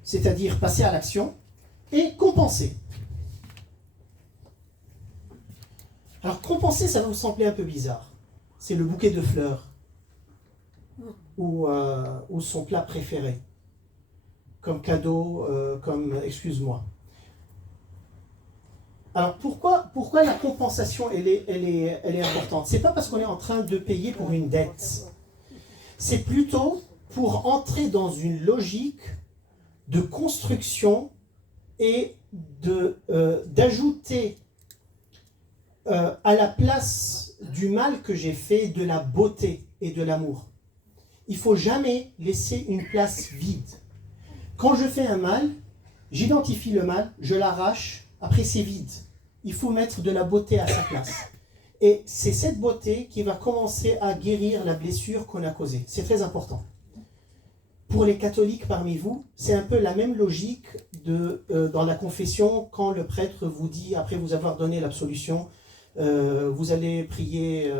C'est-à-dire passer à l'action. Et compenser. Alors compenser, ça va vous sembler un peu bizarre. C'est le bouquet de fleurs. Ou son plat préféré. Comme cadeau, excuse-moi. Alors pourquoi la compensation elle est importante? C'est pas parce qu'on est en train de payer pour une dette. C'est plutôt pour entrer dans une logique de construction et d'ajouter à la place du mal que j'ai fait de la beauté et de l'amour. Il ne faut jamais laisser une place vide. Quand je fais un mal, j'identifie le mal, je l'arrache, après c'est vide. Il faut mettre de la beauté à sa place. Et c'est cette beauté qui va commencer à guérir la blessure qu'on a causée. C'est très important. Pour les catholiques parmi vous, c'est un peu la même logique dans la confession, quand le prêtre vous dit, après vous avoir donné l'absolution, vous allez prier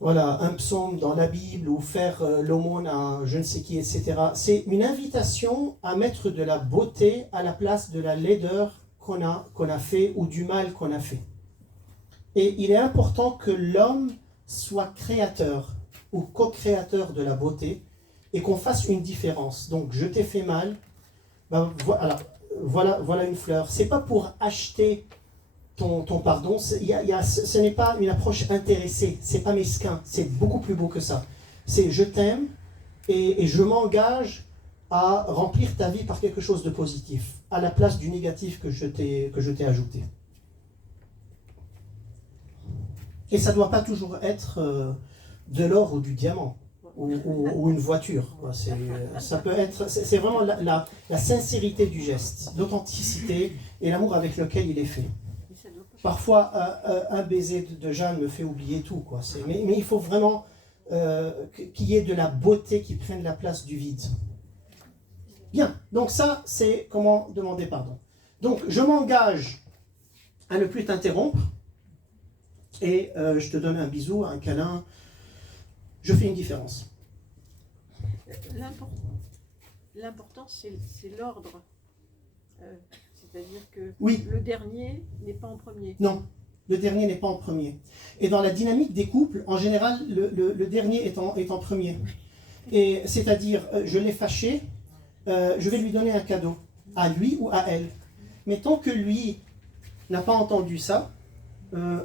un psaume dans la Bible ou faire l'aumône à je ne sais qui, etc. C'est une invitation à mettre de la beauté à la place de la laideur qu'on a fait ou du mal qu'on a fait. Et il est important que l'homme soit créateur ou co-créateur de la beauté et qu'on fasse une différence. Donc, je t'ai fait mal, voilà une fleur. C'est pas pour acheter ton pardon, ce n'est pas une approche intéressée, c'est pas mesquin, c'est beaucoup plus beau que ça. C'est je t'aime et je m'engage à remplir ta vie par quelque chose de positif, à la place du négatif que je t'ai ajouté. Et ça ne doit pas toujours être de l'or ou du diamant, ou une voiture. Quoi. Ça peut être, c'est vraiment la sincérité du geste, l'authenticité et l'amour avec lequel il est fait. Parfois, un baiser de Jeanne me fait oublier tout. Quoi. Mais il faut vraiment qu'il y ait de la beauté qui prenne la place du vide. Bien, donc ça, c'est comment demander pardon. Donc, je m'engage à ne plus t'interrompre et je te donne un bisou, un câlin. Je fais une différence. L'important, c'est l'ordre. C'est-à-dire que Oui. le dernier n'est pas en premier. Non, le dernier n'est pas en premier. Et dans la dynamique des couples, en général, le dernier est en premier. Et c'est-à-dire, je l'ai fâché, je vais lui donner un cadeau, à lui ou à elle. Mais tant que lui n'a pas entendu ça,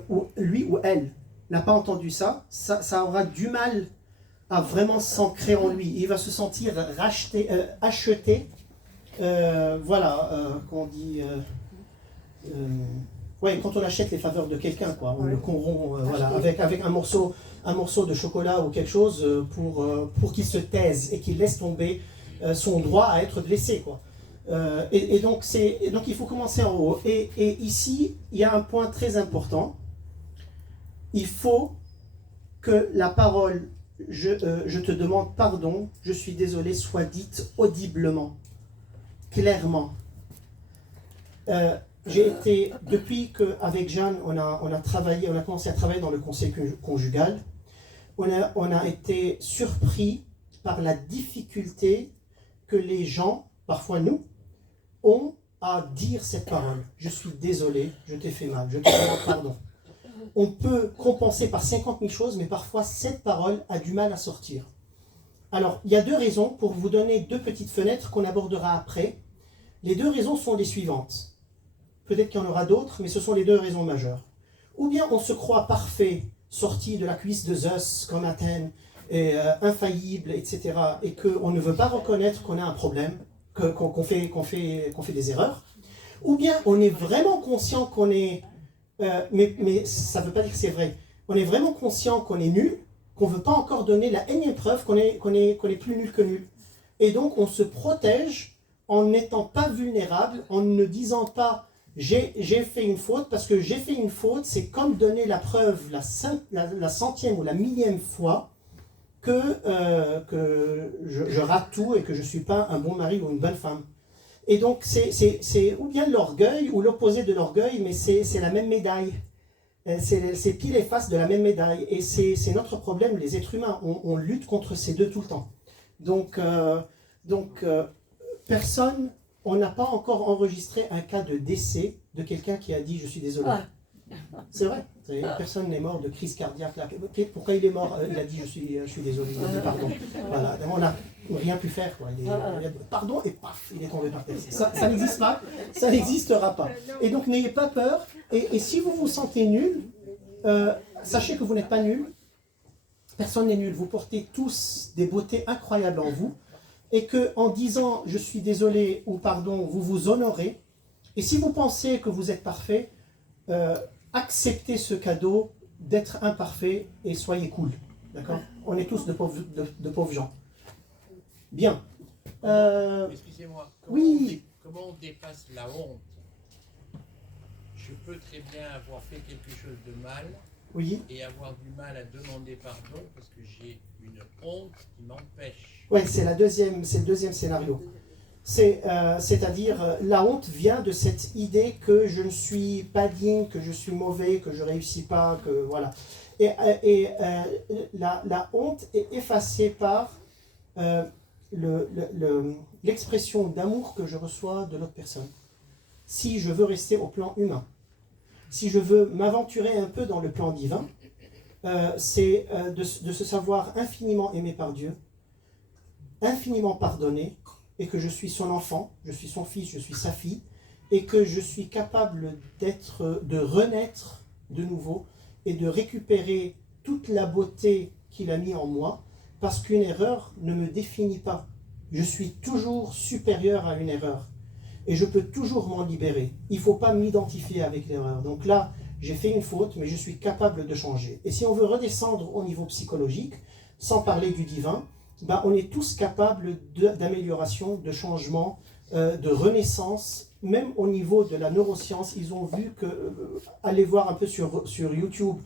ou lui ou elle n'a pas entendu ça, ça aura du mal à vraiment s'ancrer en lui. Il va se sentir acheté, qu'on dit... ouais, quand on achète les faveurs de quelqu'un, quoi, on le corrompt, voilà, avec un morceau de chocolat ou quelque chose pour qu'il se taise et qu'il laisse tomber son droit à être blessé, quoi. Et donc il faut commencer en haut. Et ici, il y a un point très important. Il faut que la parole je te demande pardon, je suis désolé, soit dite audiblement, clairement. J'ai été, depuis qu'avec Jeanne, on a commencé à travailler dans le conseil conjugal, on a été surpris par la difficulté que les gens, parfois nous, ont à dire cette parole. Je suis désolé, je t'ai fait mal, je te demande pardon. On peut compenser par 50 000 choses, mais parfois cette parole a du mal à sortir. Alors, il y a deux raisons pour vous donner deux petites fenêtres qu'on abordera après. Les deux raisons sont les suivantes. Peut-être qu'il y en aura d'autres, mais ce sont les deux raisons majeures. Ou bien on se croit parfait, sorti de la cuisse de Zeus, comme Athènes, et, infaillible, etc., et qu'on ne veut pas reconnaître qu'on a un problème, qu'on fait des erreurs. Ou bien on est vraiment conscient qu'on est... mais ça ne veut pas dire que c'est vrai. On est vraiment conscient qu'on est nul, qu'on ne veut pas encore donner la énième preuve qu'on est plus nul que nul. Et donc on se protège en n'étant pas vulnérable, en ne disant pas j'ai fait une faute, parce que j'ai fait une faute, c'est comme donner la preuve la centième ou la millième fois que je rate tout et que je ne suis pas un bon mari ou une bonne femme. Et donc, c'est ou bien l'orgueil ou l'opposé de l'orgueil, mais c'est la même médaille. C'est pile et face de la même médaille. Et c'est notre problème, les êtres humains. On lutte contre ces deux tout le temps. Donc personne, on n'a pas encore enregistré un cas de décès de quelqu'un qui a dit « je suis désolé ». C'est vrai. Personne n'est mort de crise cardiaque. Là. Pourquoi il est mort? Il a dit je suis désolé, il a dit pardon. Voilà. On n'a rien pu faire. Quoi. Il a dit pardon et paf, il est tombé par terre. Ça n'existe pas, ça n'existera pas. Et donc n'ayez pas peur. Et si vous vous sentez nul, sachez que vous n'êtes pas nul. Personne n'est nul. Vous portez tous des beautés incroyables en vous. Et qu'en disant je suis désolé ou pardon, vous vous honorez. Et si vous pensez que vous êtes parfait, acceptez ce cadeau d'être imparfait et soyez cool. D'accord? On est tous de pauvres gens. Bien. Excusez-moi. Oui. Comment on dépasse la honte? Je peux très bien avoir fait quelque chose de mal Oui. et avoir du mal à demander pardon parce que j'ai une honte qui m'empêche. Oui, c'est le deuxième scénario. C'est-à-dire, la honte vient de cette idée que je ne suis pas digne, que je suis mauvais, que je ne réussis pas, que voilà. Et la honte est effacée par l'expression d'amour que je reçois de l'autre personne. Si je veux rester au plan humain, si je veux m'aventurer un peu dans le plan divin, c'est de se savoir infiniment aimé par Dieu, infiniment pardonné, et que je suis son enfant, je suis son fils, je suis sa fille, et que je suis capable de renaître de nouveau et de récupérer toute la beauté qu'il a mis en moi, parce qu'une erreur ne me définit pas. Je suis toujours supérieur à une erreur. Et je peux toujours m'en libérer. Il ne faut pas m'identifier avec l'erreur. Donc là, j'ai fait une faute, mais je suis capable de changer. Et si on veut redescendre au niveau psychologique, sans parler du divin, ben on est tous capables d'amélioration, de changement, de renaissance. Même au niveau de la neuroscience, ils ont vu que, allez voir un peu sur YouTube,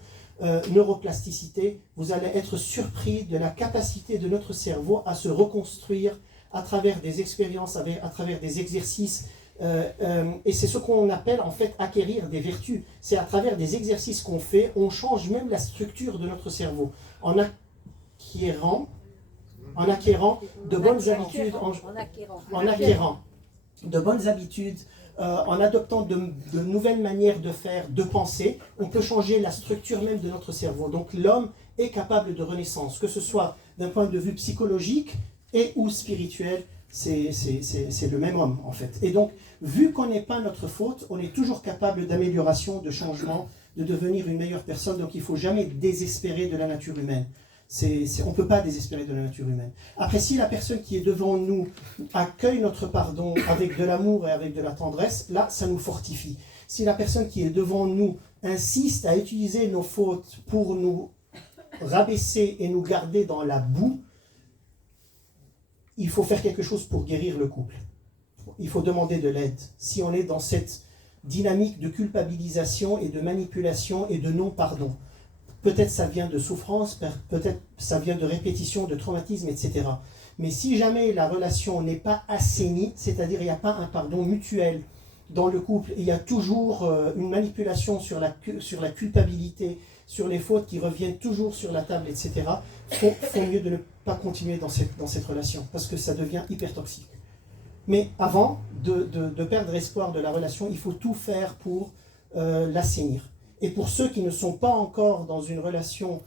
neuroplasticité, vous allez être surpris de la capacité de notre cerveau à se reconstruire à travers des expériences, à travers des exercices. Et c'est ce qu'on appelle en fait acquérir des vertus. C'est à travers des exercices qu'on fait, on change même la structure de notre cerveau. En acquérant de bonnes habitudes, en acquérant de bonnes habitudes, en adoptant de nouvelles manières de faire, de penser, on peut changer la structure même de notre cerveau. Donc l'homme est capable de renaissance, que ce soit d'un point de vue psychologique et ou spirituel, c'est le même homme en fait. Et donc, vu qu'on n'est pas notre faute, on est toujours capable d'amélioration, de changement, de devenir une meilleure personne. Donc il ne faut jamais désespérer de la nature humaine. On ne peut pas désespérer de la nature humaine. Après, si la personne qui est devant nous accueille notre pardon avec de l'amour et avec de la tendresse, là, ça nous fortifie. Si la personne qui est devant nous insiste à utiliser nos fautes pour nous rabaisser et nous garder dans la boue, il faut faire quelque chose pour guérir le couple. Il faut demander de l'aide. Si on est dans cette dynamique de culpabilisation et de manipulation et de non-pardon, peut-être ça vient de souffrance, peut-être ça vient de répétition, de traumatisme, etc. Mais si jamais la relation n'est pas assainie, c'est-à-dire il n'y a pas un pardon mutuel dans le couple, il y a toujours une manipulation sur la culpabilité, sur les fautes qui reviennent toujours sur la table, etc., il faut mieux de ne pas continuer dans cette relation, parce que ça devient hyper toxique. Mais avant de perdre espoir de la relation, il faut tout faire pour l'assainir. Et pour ceux qui ne sont pas encore dans une relation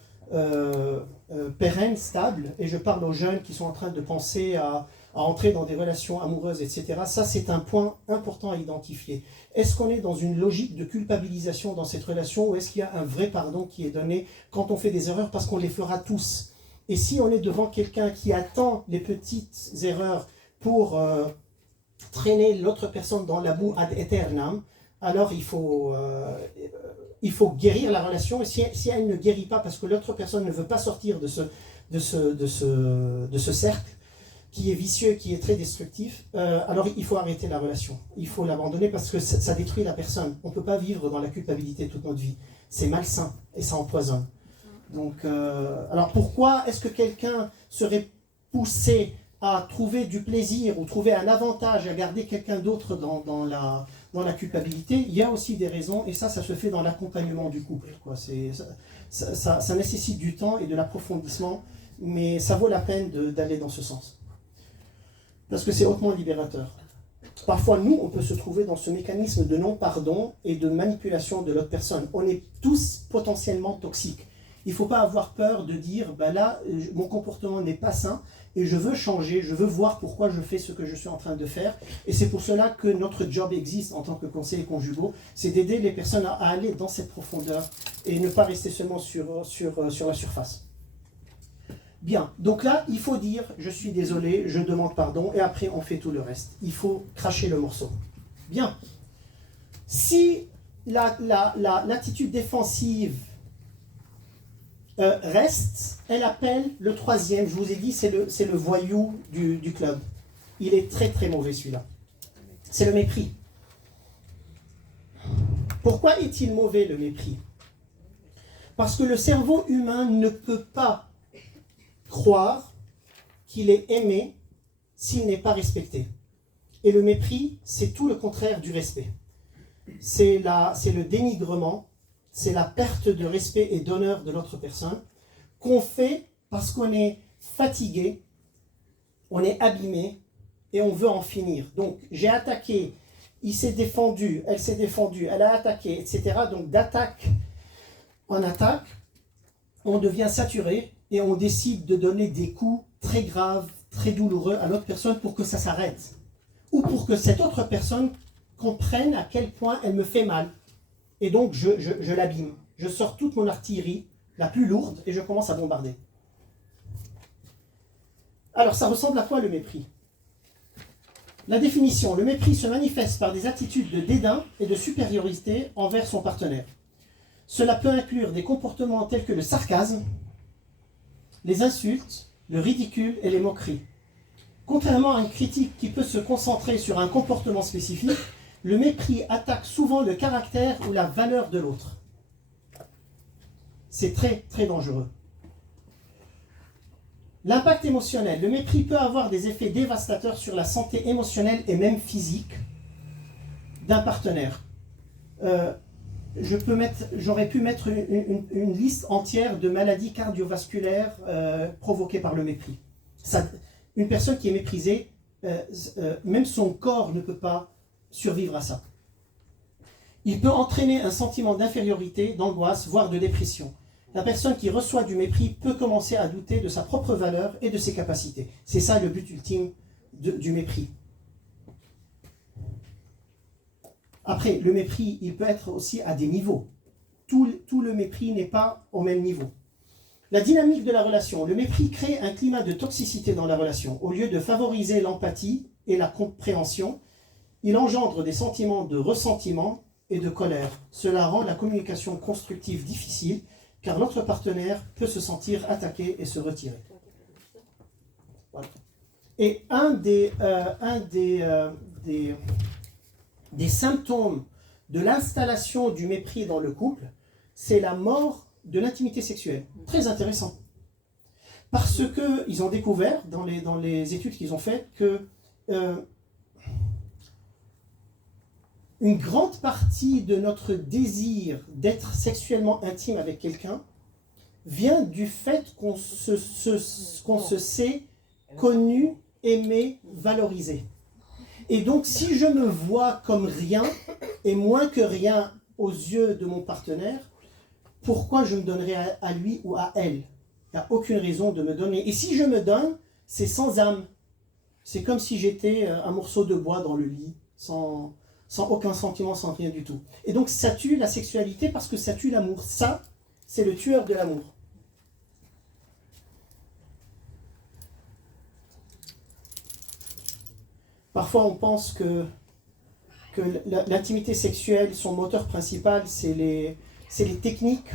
pérenne, stable, et je parle aux jeunes qui sont en train de penser à entrer dans des relations amoureuses, etc., ça c'est un point important à identifier. Est-ce qu'on est dans une logique de culpabilisation dans cette relation, ou est-ce qu'il y a un vrai pardon qui est donné quand on fait des erreurs, parce qu'on les fera tous? Et si on est devant quelqu'un qui attend les petites erreurs pour traîner l'autre personne dans la boue ad aeternam, alors il faut guérir la relation. Et si elle ne guérit pas parce que l'autre personne ne veut pas sortir de ce cercle qui est vicieux, qui est très destructif, alors il faut arrêter la relation. Il faut l'abandonner parce que ça détruit la personne. On ne peut pas vivre dans la culpabilité toute notre vie. C'est malsain et ça empoisonne. Donc, alors pourquoi est-ce que quelqu'un serait poussé à trouver du plaisir ou trouver un avantage à garder quelqu'un d'autre dans la culpabilité? Il y a aussi des raisons, et ça se fait dans l'accompagnement du couple, quoi. Ça nécessite du temps et de l'approfondissement, mais ça vaut la peine d'aller dans ce sens. Parce que c'est hautement libérateur. Parfois, nous, on peut se trouver dans ce mécanisme de non-pardon et de manipulation de l'autre personne. On est tous potentiellement toxiques. Il ne faut pas avoir peur de dire, bah là, mon comportement n'est pas sain, et je veux changer, je veux voir pourquoi je fais ce que je suis en train de faire. Et c'est pour cela que notre job existe en tant que conseillers conjugaux, c'est d'aider les personnes à aller dans cette profondeur et ne pas rester seulement sur la surface. Bien, donc là, il faut dire, je suis désolé, je demande pardon, et après on fait tout le reste. Il faut cracher le morceau. Bien. Si l'attitude défensive reste, elle appelle le troisième, je vous ai dit, c'est le voyou du club. Il est très très mauvais celui-là. C'est le mépris. Pourquoi est-il mauvais le mépris? Parce que le cerveau humain ne peut pas croire qu'il est aimé s'il n'est pas respecté. Et le mépris, c'est tout le contraire du respect. C'est le dénigrement, c'est la perte de respect et d'honneur de l'autre personne qu'on fait parce qu'on est fatigué, on est abîmé et on veut en finir. Donc j'ai attaqué, il s'est défendu, elle a attaqué, etc. Donc d'attaque en attaque, on devient saturé et on décide de donner des coups très graves, très douloureux à l'autre personne pour que ça s'arrête. Ou pour que cette autre personne comprenne à quel point elle me fait mal. Et donc je l'abîme. Je sors toute mon artillerie, la plus lourde, et je commence à bombarder. Alors, ça ressemble à quoi le mépris? La définition, le mépris se manifeste par des attitudes de dédain et de supériorité envers son partenaire. Cela peut inclure des comportements tels que le sarcasme, les insultes, le ridicule et les moqueries. Contrairement à une critique qui peut se concentrer sur un comportement spécifique, le mépris attaque souvent le caractère ou la valeur de l'autre. C'est très, très dangereux. L'impact émotionnel. Le mépris peut avoir des effets dévastateurs sur la santé émotionnelle et même physique d'un partenaire. J'aurais pu mettre une liste entière de maladies cardiovasculaires provoquées par le mépris. Une personne qui est méprisée, même son corps ne peut pas survivre à ça. Il peut entraîner un sentiment d'infériorité, d'angoisse, voire de dépression. La personne qui reçoit du mépris peut commencer à douter de sa propre valeur et de ses capacités. C'est ça le but ultime du mépris. Après, le mépris, il peut être aussi à des niveaux. Tout le mépris n'est pas au même niveau. La dynamique de la relation. Le mépris crée un climat de toxicité dans la relation. Au lieu de favoriser l'empathie et la compréhension, il engendre des sentiments de ressentiment et de colère. Cela rend la communication constructive difficile, car l'autre partenaire peut se sentir attaqué et se retirer. Voilà. Et un des symptômes de l'installation du mépris dans le couple, c'est la mort de l'intimité sexuelle. Très intéressant. Parce qu'ils ont découvert, dans les études qu'ils ont faites, que une grande partie de notre désir d'être sexuellement intime avec quelqu'un vient du fait qu'on se sait connu, aimé, valorisé. Et donc, si je me vois comme rien, et moins que rien aux yeux de mon partenaire, pourquoi je me donnerais à lui ou à elle? Il n'y a aucune raison de me donner. Et si je me donne, c'est sans âme. C'est comme si j'étais un morceau de bois dans le lit, sans aucun sentiment, sans rien du tout. Et donc, ça tue la sexualité parce que ça tue l'amour. Ça, c'est le tueur de l'amour. Parfois, on pense que l'intimité sexuelle, son moteur principal, c'est les techniques,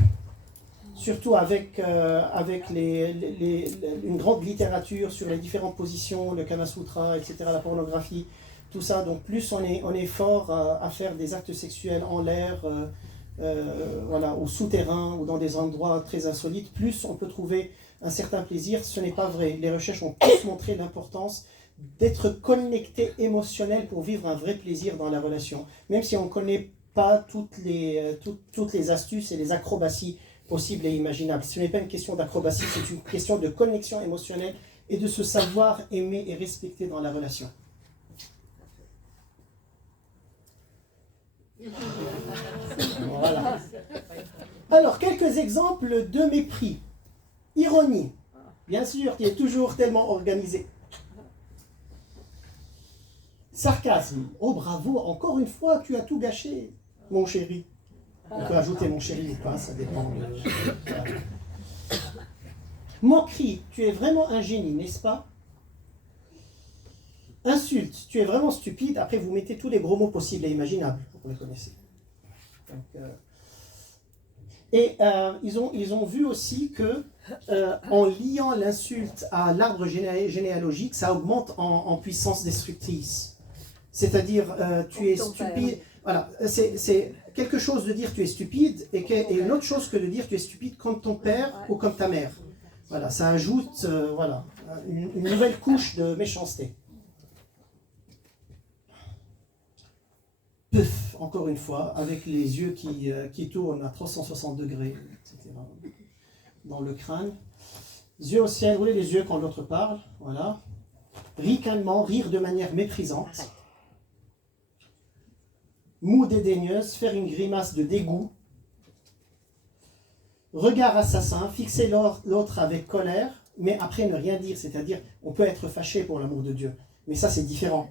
surtout avec une grande littérature sur les différentes positions, le Kama Sutra, etc., la pornographie, tout ça. Donc plus on est fort à faire des actes sexuels en l'air, voilà, au souterrain ou dans des endroits très insolites, plus on peut trouver un certain plaisir. Ce n'est pas vrai. Les recherches ont tous montré l'importance d'être connecté émotionnel pour vivre un vrai plaisir dans la relation. Même si on ne connaît pas toutes les astuces et les acrobaties possibles et imaginables. Ce n'est pas une question d'acrobatie, c'est une question de connexion émotionnelle et de se savoir aimer et respecter dans la relation. Voilà. Alors, quelques exemples de mépris. Ironie, bien sûr, qui est toujours tellement organisée. Sarcasme. Oh bravo, encore une fois, tu as tout gâché, mon chéri. On peut ajouter mon chéri ou pas, ça dépend. Voilà. Moquerie. Tu es vraiment un génie, n'est-ce pas? Insulte. Tu es vraiment stupide. Après, vous mettez tous les gros mots possibles et imaginables. Vous les connaissez. Donc, ils ont vu aussi que en liant l'insulte à l'arbre généalogique, ça augmente en puissance destructrice. C'est-à-dire, tu es stupide. Voilà, c'est quelque chose de dire tu es stupide et une autre chose que de dire tu es stupide comme ton père ou comme ta mère. Voilà, ça ajoute voilà, une nouvelle couche de méchanceté. Peuf, encore une fois, avec les yeux qui tournent à 360 degrés, etc. Dans le crâne. Yeux au ciel, rouler les yeux quand l'autre parle. Voilà. Ricanement, rire de manière méprisante. Moue dédaigneuse, faire une grimace de dégoût. Regard assassin, fixer l'autre avec colère, mais après ne rien dire. C'est-à-dire, on peut être fâché pour l'amour de Dieu. Mais ça, c'est différent.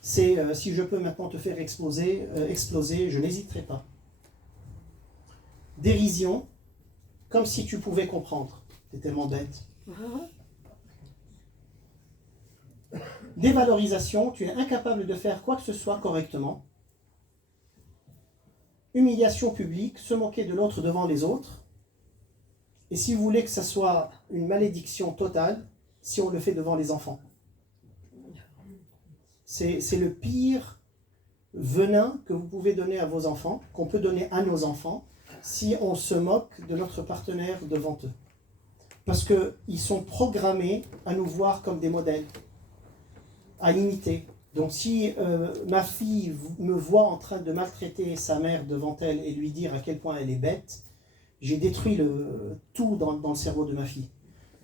C'est si je peux maintenant te faire exploser, je n'hésiterai pas. Dérision, comme si tu pouvais comprendre. T'es tellement bête. Dévalorisation, tu es incapable de faire quoi que ce soit correctement. Humiliation publique, se moquer de l'autre devant les autres. Et si vous voulez que ça soit une malédiction totale, si on le fait devant les enfants. C'est le pire venin que vous pouvez donner à vos enfants, qu'on peut donner à nos enfants, si on se moque de notre partenaire devant eux. Parce qu'ils sont programmés à nous voir comme des modèles, à imiter. Donc si ma fille me voit en train de maltraiter sa mère devant elle et lui dire à quel point elle est bête, j'ai détruit tout dans le cerveau de ma fille.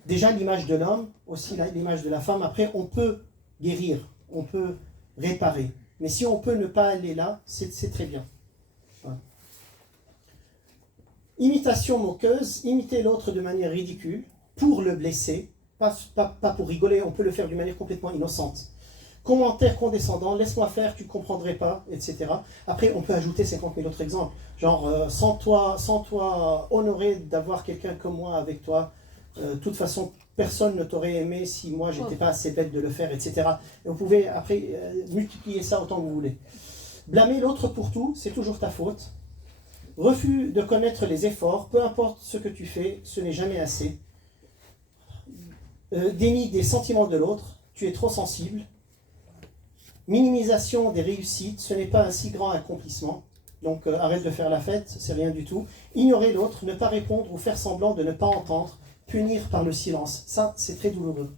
Déjà l'image de l'homme, aussi l'image de la femme. Après, on peut guérir, on peut réparer. Mais si on peut ne pas aller là, c'est très bien. Voilà. Imitation moqueuse, imiter l'autre de manière ridicule, pour le blesser, pas pour rigoler, on peut le faire d'une manière complètement innocente. Commentaire condescendant, laisse-moi faire, tu ne comprendrais pas, etc. Après, on peut ajouter 50 000 autres exemples. Genre, sans toi honoré d'avoir quelqu'un comme moi avec toi, de toute façon, personne ne t'aurait aimé si moi, je n'étais pas assez bête de le faire, etc. Et vous pouvez, après, multiplier ça autant que vous voulez. Blâmer l'autre pour tout, c'est toujours ta faute. Refus de connaître les efforts, peu importe ce que tu fais, ce n'est jamais assez. Déni des sentiments de l'autre, tu es trop sensible. Minimisation des réussites, ce n'est pas un si grand accomplissement. Donc arrête de faire la fête, c'est rien du tout. Ignorer l'autre, ne pas répondre ou faire semblant de ne pas entendre, punir par le silence. Ça, c'est très douloureux.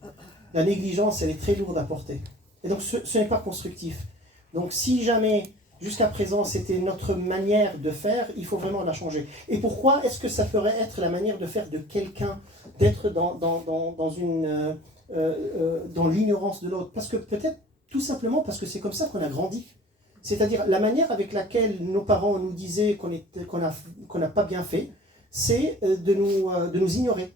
La négligence, elle est très lourde à porter. Et donc ce n'est pas constructif. Donc si jamais, jusqu'à présent, c'était notre manière de faire, il faut vraiment la changer. Et pourquoi est-ce que ça ferait être la manière de faire de quelqu'un, d'être dans l'ignorance de l'autre? Parce que peut-être, tout simplement parce que c'est comme ça qu'on a grandi. C'est-à-dire, la manière avec laquelle nos parents nous disaient qu'on n'a pas bien fait, c'est de nous ignorer.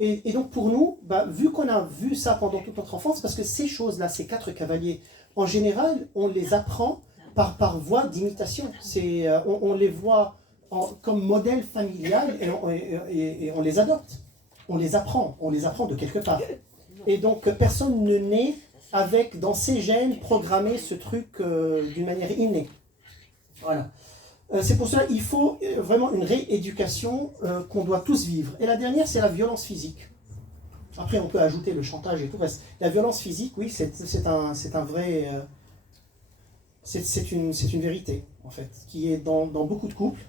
Et donc pour nous, vu qu'on a vu ça pendant toute notre enfance, parce que ces choses-là, ces 4 cavaliers, en général, on les apprend par voie d'imitation. On les voit comme modèle familial et on les adopte. On les apprend de quelque part. Et donc personne ne naît avec dans ses gènes programmé ce truc d'une manière innée. Voilà. C'est pour cela qu'il faut vraiment une rééducation qu'on doit tous vivre. Et la dernière, c'est la violence physique. Après, on peut ajouter le chantage et tout le reste. La violence physique, oui, c'est un vrai... c'est une vérité, en fait, qui est dans beaucoup de couples.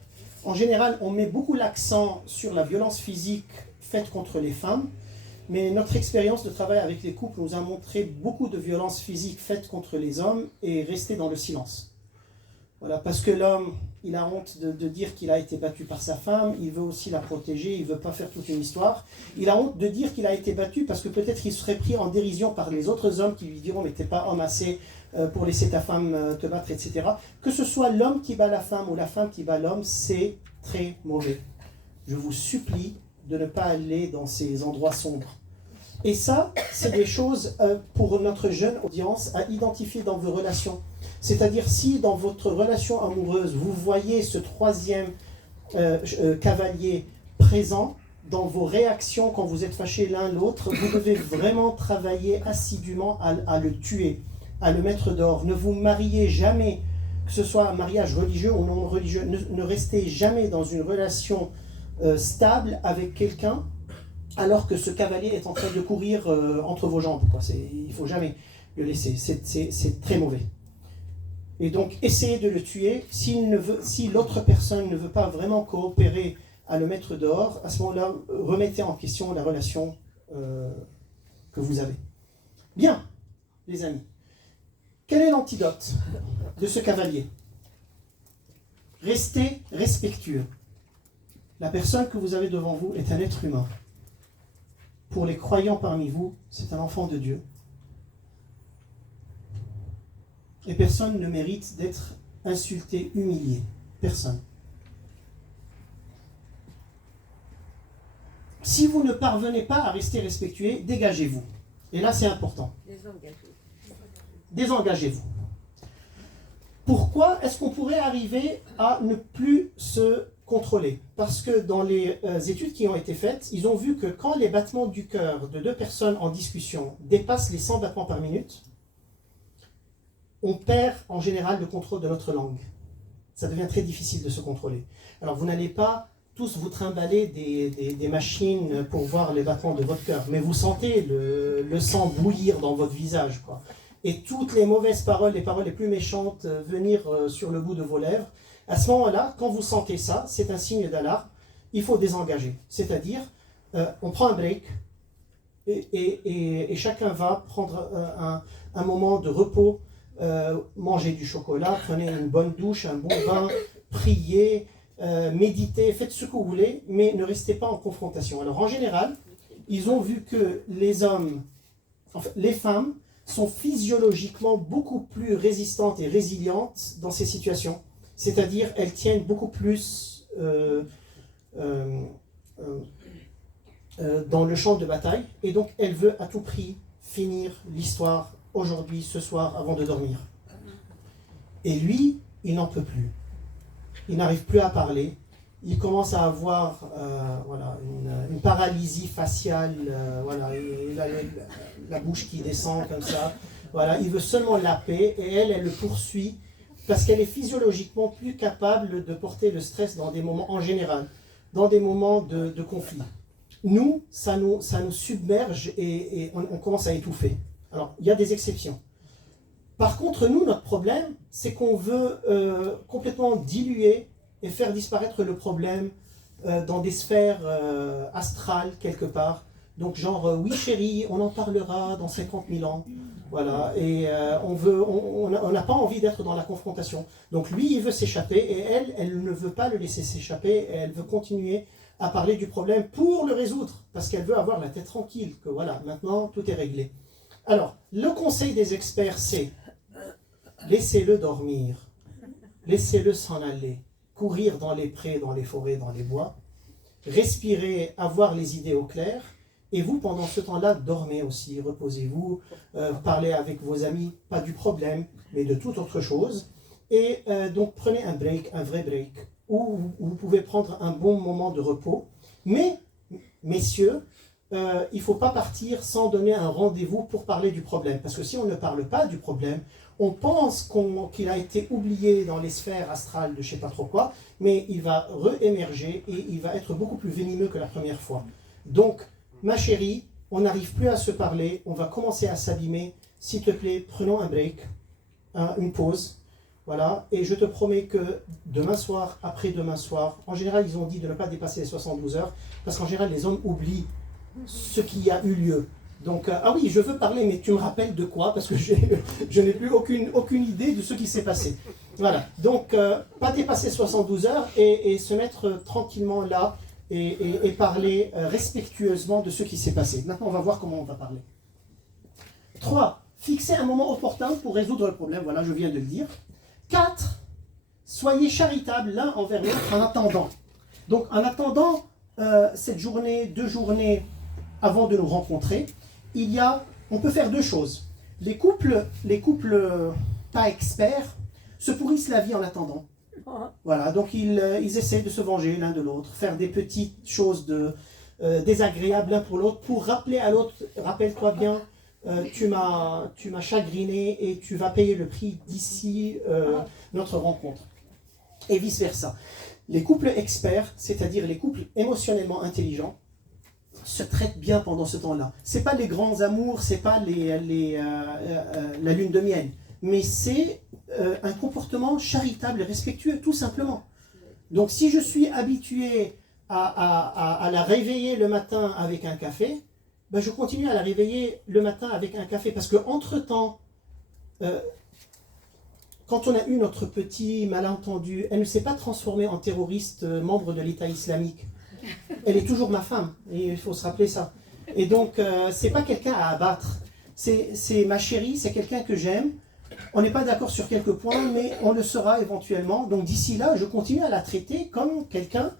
En général, on met beaucoup l'accent sur la violence physique faite contre les femmes, mais notre expérience de travail avec les couples nous a montré beaucoup de violences physiques faites contre les hommes et rester dans le silence. Voilà, parce que l'homme, il a honte de dire qu'il a été battu par sa femme, il veut aussi la protéger, il ne veut pas faire toute une histoire. Il a honte de dire qu'il a été battu parce que peut-être il serait pris en dérision par les autres hommes qui lui diront « mais t'es pas homme assez pour laisser ta femme te battre, etc. » Que ce soit l'homme qui bat la femme ou la femme qui bat l'homme, c'est très mauvais. Je vous supplie de ne pas aller dans ces endroits sombres. Et ça, c'est des choses pour notre jeune audience à identifier dans vos relations. C'est-à-dire si dans votre relation amoureuse, vous voyez ce 3e cavalier présent dans vos réactions quand vous êtes fâchés l'un l'autre, vous devez vraiment travailler assidûment à le tuer, à le mettre dehors. Ne vous mariez jamais, que ce soit un mariage religieux ou non religieux, ne restez jamais dans une relation stable avec quelqu'un alors que ce cavalier est en train de courir entre vos jambes. Il ne faut jamais le laisser, c'est très mauvais. Et donc, essayez de le tuer. Si l'autre personne ne veut pas vraiment coopérer à le mettre dehors, à ce moment-là, remettez en question la relation que vous avez. Bien, les amis. Quel est l'antidote de ce cavalier? Restez respectueux. La personne que vous avez devant vous est un être humain. Pour les croyants parmi vous, c'est un enfant de Dieu. Et personne ne mérite d'être insulté, humilié. Personne. Si vous ne parvenez pas à rester respectueux, dégagez-vous. Et là, c'est important. Désengagez-vous. Pourquoi est-ce qu'on pourrait arriver à ne plus se contrôler? Parce que dans les études qui ont été faites, ils ont vu que quand les battements du cœur de 2 personnes en discussion dépassent les 100 battements par minute, on perd en général le contrôle de notre langue. Ça devient très difficile de se contrôler. Alors vous n'allez pas tous vous trimballer des machines pour voir les battements de votre cœur, mais vous sentez le sang bouillir dans votre visage, quoi. Et toutes les mauvaises paroles, les paroles les plus méchantes venir sur le bout de vos lèvres. À ce moment-là, quand vous sentez ça, c'est un signe d'alarme, il faut désengager. C'est-à-dire, on prend un break et chacun va prendre un moment de repos, manger du chocolat, prenez une bonne douche, un bon bain, priez, méditez, faites ce que vous voulez, mais ne restez pas en confrontation. Alors en général, ils ont vu que les hommes, enfin, les femmes, sont physiologiquement beaucoup plus résistantes et résilientes dans ces situations. C'est-à-dire, elles tiennent beaucoup plus dans le champ de bataille, et donc elle veut à tout prix finir l'histoire aujourd'hui, ce soir, avant de dormir. Et lui, il n'en peut plus. Il n'arrive plus à parler. Il commence à avoir voilà, une paralysie faciale, voilà, il a la bouche qui descend comme ça. Voilà, il veut seulement la paix, et elle le poursuit parce qu'elle est physiologiquement plus capable de porter le stress dans des moments, en général, dans des moments de conflit. Nous, ça nous submerge et on commence à étouffer. Alors, il y a des exceptions. Par contre, nous, notre problème, c'est qu'on veut complètement diluer et faire disparaître le problème dans des sphères astrales quelque part. Donc genre, oui chérie, on en parlera dans 50 000 ans. Voilà, et on n'a pas envie d'être dans la confrontation. Donc lui, il veut s'échapper, et elle ne veut pas le laisser s'échapper, et elle veut continuer à parler du problème pour le résoudre, parce qu'elle veut avoir la tête tranquille, que voilà, maintenant tout est réglé. Alors, le conseil des experts, c'est laissez-le dormir, laissez-le s'en aller, courir dans les prés, dans les forêts, dans les bois, respirer, avoir les idées au clair, et vous, pendant ce temps-là, dormez aussi, reposez-vous, parlez avec vos amis, pas du problème, mais de toute autre chose. Et donc, prenez un break, un vrai break, où vous pouvez prendre un bon moment de repos. Mais, messieurs, il ne faut pas partir sans donner un rendez-vous pour parler du problème. Parce que si on ne parle pas du problème, on pense qu'il a été oublié dans les sphères astrales de je ne sais pas trop quoi, mais il va re-émerger et il va être beaucoup plus venimeux que la première fois. Donc, ma chérie, on n'arrive plus à se parler, on va commencer à s'abîmer. S'il te plaît, prenons un break, une pause. Voilà, et je te promets que demain soir, après-demain soir, en général, ils ont dit de ne pas dépasser les 72 heures, parce qu'en général, les hommes oublient ce qui a eu lieu. Donc, ah oui, je veux parler, mais tu me rappelles de quoi? Parce que je n'ai plus aucune idée de ce qui s'est passé. Voilà, donc, pas dépasser 72 heures et se mettre tranquillement là et parler respectueusement de ce qui s'est passé. Maintenant, on va voir comment on va parler. 3. Fixer un moment opportun pour résoudre le problème. Voilà, je viens de le dire. 4. Soyez charitables l'un envers l'autre en attendant. Donc, en attendant cette journée, 2 journées avant de nous rencontrer, on peut faire 2 choses. Les couples pas experts se pourrissent la vie en attendant. Voilà, donc ils essaient de se venger l'un de l'autre, faire des petites choses désagréables l'un pour l'autre, pour rappeler à l'autre, rappelle-toi bien, tu m'as chagriné et tu vas payer le prix d'ici notre rencontre. Et vice-versa. Les couples experts, c'est-à-dire les couples émotionnellement intelligents, se traitent bien pendant ce temps-là. Ce n'est pas les grands amours, ce n'est pas la lune de miel, mais c'est un comportement charitable et respectueux, tout simplement. Donc si je suis habitué à la réveiller le matin avec un café, ben je continue à la réveiller le matin avec un café, parce qu'entre-temps, quand on a eu notre petit malentendu, elle ne s'est pas transformée en terroriste membre de l'État islamique. Elle est toujours ma femme, et il faut se rappeler ça. Et donc, c'est pas quelqu'un à abattre. C'est ma chérie, c'est quelqu'un que j'aime. On n'est pas d'accord sur quelques points, mais on le sera éventuellement. Donc d'ici là, je continue à la traiter comme quelqu'un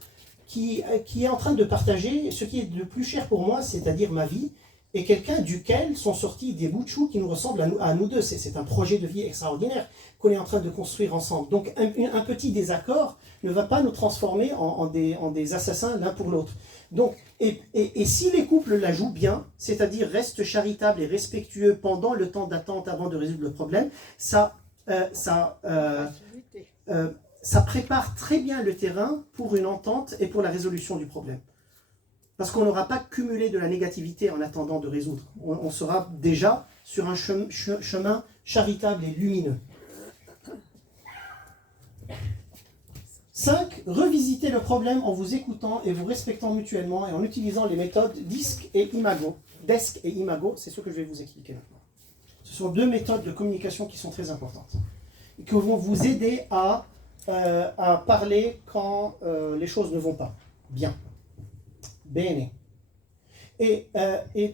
qui est en train de partager ce qui est le plus cher pour moi, c'est-à-dire ma vie, et quelqu'un duquel sont sortis des bouts de chou qui nous ressemblent à nous deux. C'est un projet de vie extraordinaire qu'on est en train de construire ensemble. Donc un petit désaccord ne va pas nous transformer en des assassins l'un pour l'autre. Donc, et si les couples la jouent bien, c'est-à-dire restent charitables et respectueux pendant le temps d'attente avant de résoudre le problème, ça Facilité. ça prépare très bien le terrain pour une entente et pour la résolution du problème. Parce qu'on n'aura pas cumulé de la négativité en attendant de résoudre. On sera déjà sur un chemin charitable et lumineux. 5. Revisitez le problème en vous écoutant et vous respectant mutuellement et en utilisant les méthodes DESC et IMAGO. DESC et IMAGO, c'est ce que je vais vous expliquer maintenant. Ce sont 2 méthodes de communication qui sont très importantes et qui vont vous aider à parler quand les choses ne vont pas bien. Bene. Et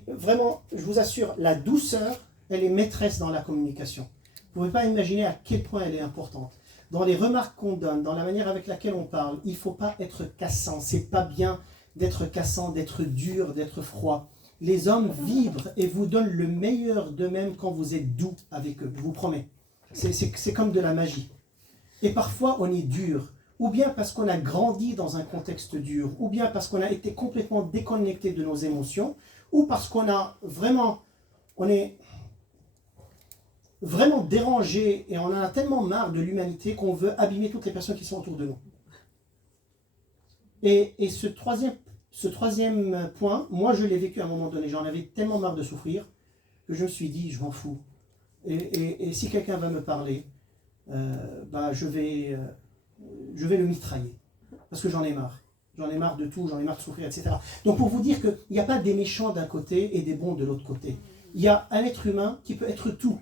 vraiment, je vous assure, la douceur, elle est maîtresse dans la communication. Vous ne pouvez pas imaginer à quel point elle est importante. Dans les remarques qu'on donne, dans la manière avec laquelle on parle, il ne faut pas être cassant. C'est pas bien d'être cassant, d'être dur, d'être froid. Les hommes vibrent et vous donnent le meilleur d'eux-mêmes quand vous êtes doux avec eux, je vous promets. C'est comme de la magie. Et parfois, on est dur. Ou bien parce qu'on a grandi dans un contexte dur, ou bien parce qu'on a été complètement déconnecté de nos émotions, ou parce qu'on est vraiment dérangé et on en a tellement marre de l'humanité qu'on veut abîmer toutes les personnes qui sont autour de nous. Et ce troisième point, moi je l'ai vécu à un moment donné, j'en avais tellement marre de souffrir que je me suis dit, je m'en fous. Et si quelqu'un va me parler, je vais le mitrailler, parce que j'en ai marre. J'en ai marre de tout, j'en ai marre de souffrir, etc. Donc pour vous dire qu'il n'y a pas des méchants d'un côté et des bons de l'autre côté. Il y a un être humain qui peut être tout.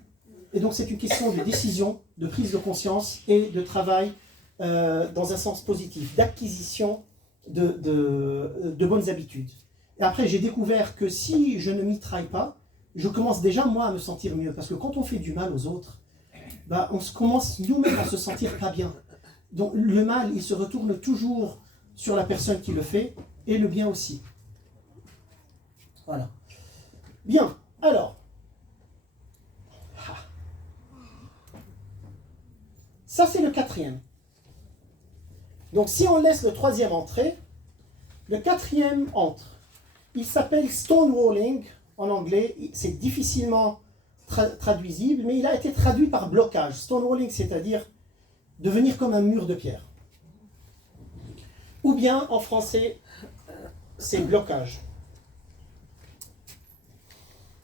Et donc c'est une question de décision, de prise de conscience et de travail dans un sens positif, d'acquisition de bonnes habitudes. Et après j'ai découvert que si je ne mitraille pas, je commence déjà moi à me sentir mieux. Parce que quand on fait du mal aux autres, on commence nous-mêmes à se sentir pas bien. Donc le mal, il se retourne toujours sur la personne qui le fait, et le bien aussi. Voilà. Bien, alors. Ça, c'est le 4e. Donc si on laisse le 3e entrer, le 4e entre. Il s'appelle stonewalling en anglais. C'est difficilement traduisible, mais il a été traduit par blocage. Stonewalling, c'est-à-dire devenir comme un mur de pierre. Ou bien, en français, c'est blocage.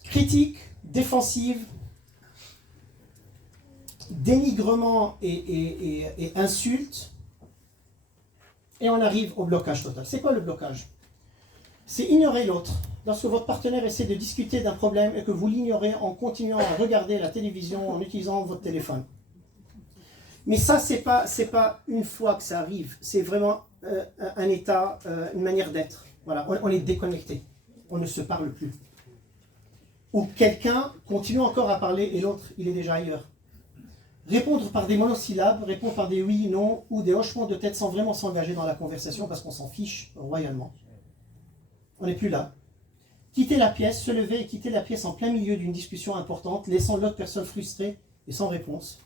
Critique, défensive, dénigrement et insulte. Et on arrive au blocage total. C'est quoi le blocage? C'est ignorer l'autre. Lorsque votre partenaire essaie de discuter d'un problème et que vous l'ignorez en continuant à regarder la télévision en utilisant votre téléphone. Mais ça, c'est pas une fois que ça arrive, c'est vraiment un état, une manière d'être. Voilà, on est déconnecté, on ne se parle plus. Ou quelqu'un continue encore à parler et l'autre, il est déjà ailleurs. Répondre par des monosyllabes, répondre par des oui, non, ou des hochements de tête sans vraiment s'engager dans la conversation parce qu'on s'en fiche royalement. On n'est plus là. Quitter la pièce, se lever et quitter la pièce en plein milieu d'une discussion importante, laissant l'autre personne frustrée et sans réponse.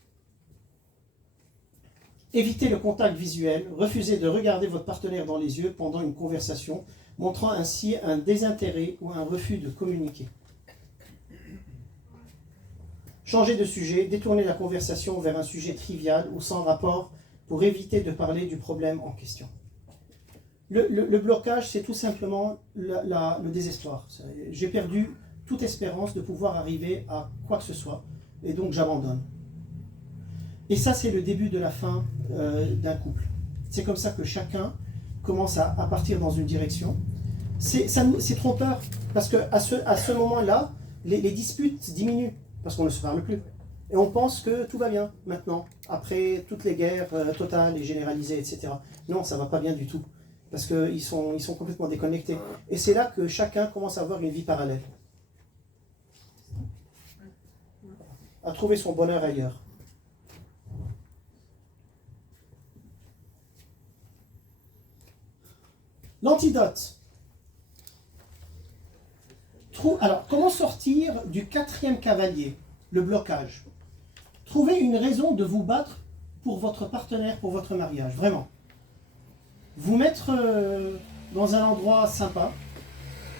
Évitez le contact visuel, refusez de regarder votre partenaire dans les yeux pendant une conversation, montrant ainsi un désintérêt ou un refus de communiquer. Changez de sujet, détournez la conversation vers un sujet trivial ou sans rapport pour éviter de parler du problème en question. Le blocage, c'est tout simplement le désespoir. J'ai perdu toute espérance de pouvoir arriver à quoi que ce soit, et donc j'abandonne. Et ça, c'est le début de la fin d'un couple. C'est comme ça que chacun commence à partir dans une direction. C'est trompeur, parce qu'à ce moment-là, les disputes diminuent, parce qu'on ne se parle plus. Et on pense que tout va bien maintenant, après toutes les guerres totales et généralisées, etc. Non, ça ne va pas bien du tout, parce qu'ils sont complètement déconnectés. Et c'est là que chacun commence à avoir une vie parallèle, à trouver son bonheur ailleurs. L'antidote. Alors, comment sortir du 4e cavalier, le blocage? Trouvez une raison de vous battre pour votre partenaire, pour votre mariage, vraiment. Vous mettre dans un endroit sympa,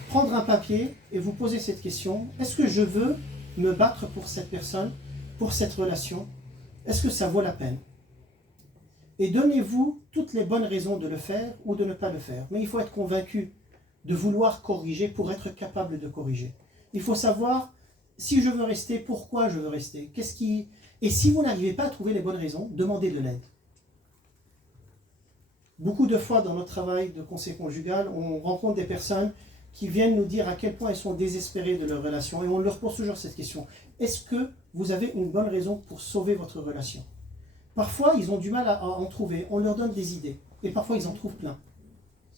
prendre un papier et vous poser cette question. Est-ce que je veux me battre pour cette personne, pour cette relation? Est-ce que ça vaut la peine? Et donnez-vous toutes les bonnes raisons de le faire ou de ne pas le faire. Mais il faut être convaincu de vouloir corriger pour être capable de corriger. Il faut savoir si je veux rester, pourquoi je veux rester. Et si vous n'arrivez pas à trouver les bonnes raisons, demandez de l'aide. Beaucoup de fois dans notre travail de conseil conjugal, on rencontre des personnes qui viennent nous dire à quel point elles sont désespérées de leur relation. Et on leur pose toujours cette question. Est-ce que vous avez une bonne raison pour sauver votre relation? Parfois, ils ont du mal à en trouver. On leur donne des idées. Et parfois, ils en trouvent plein.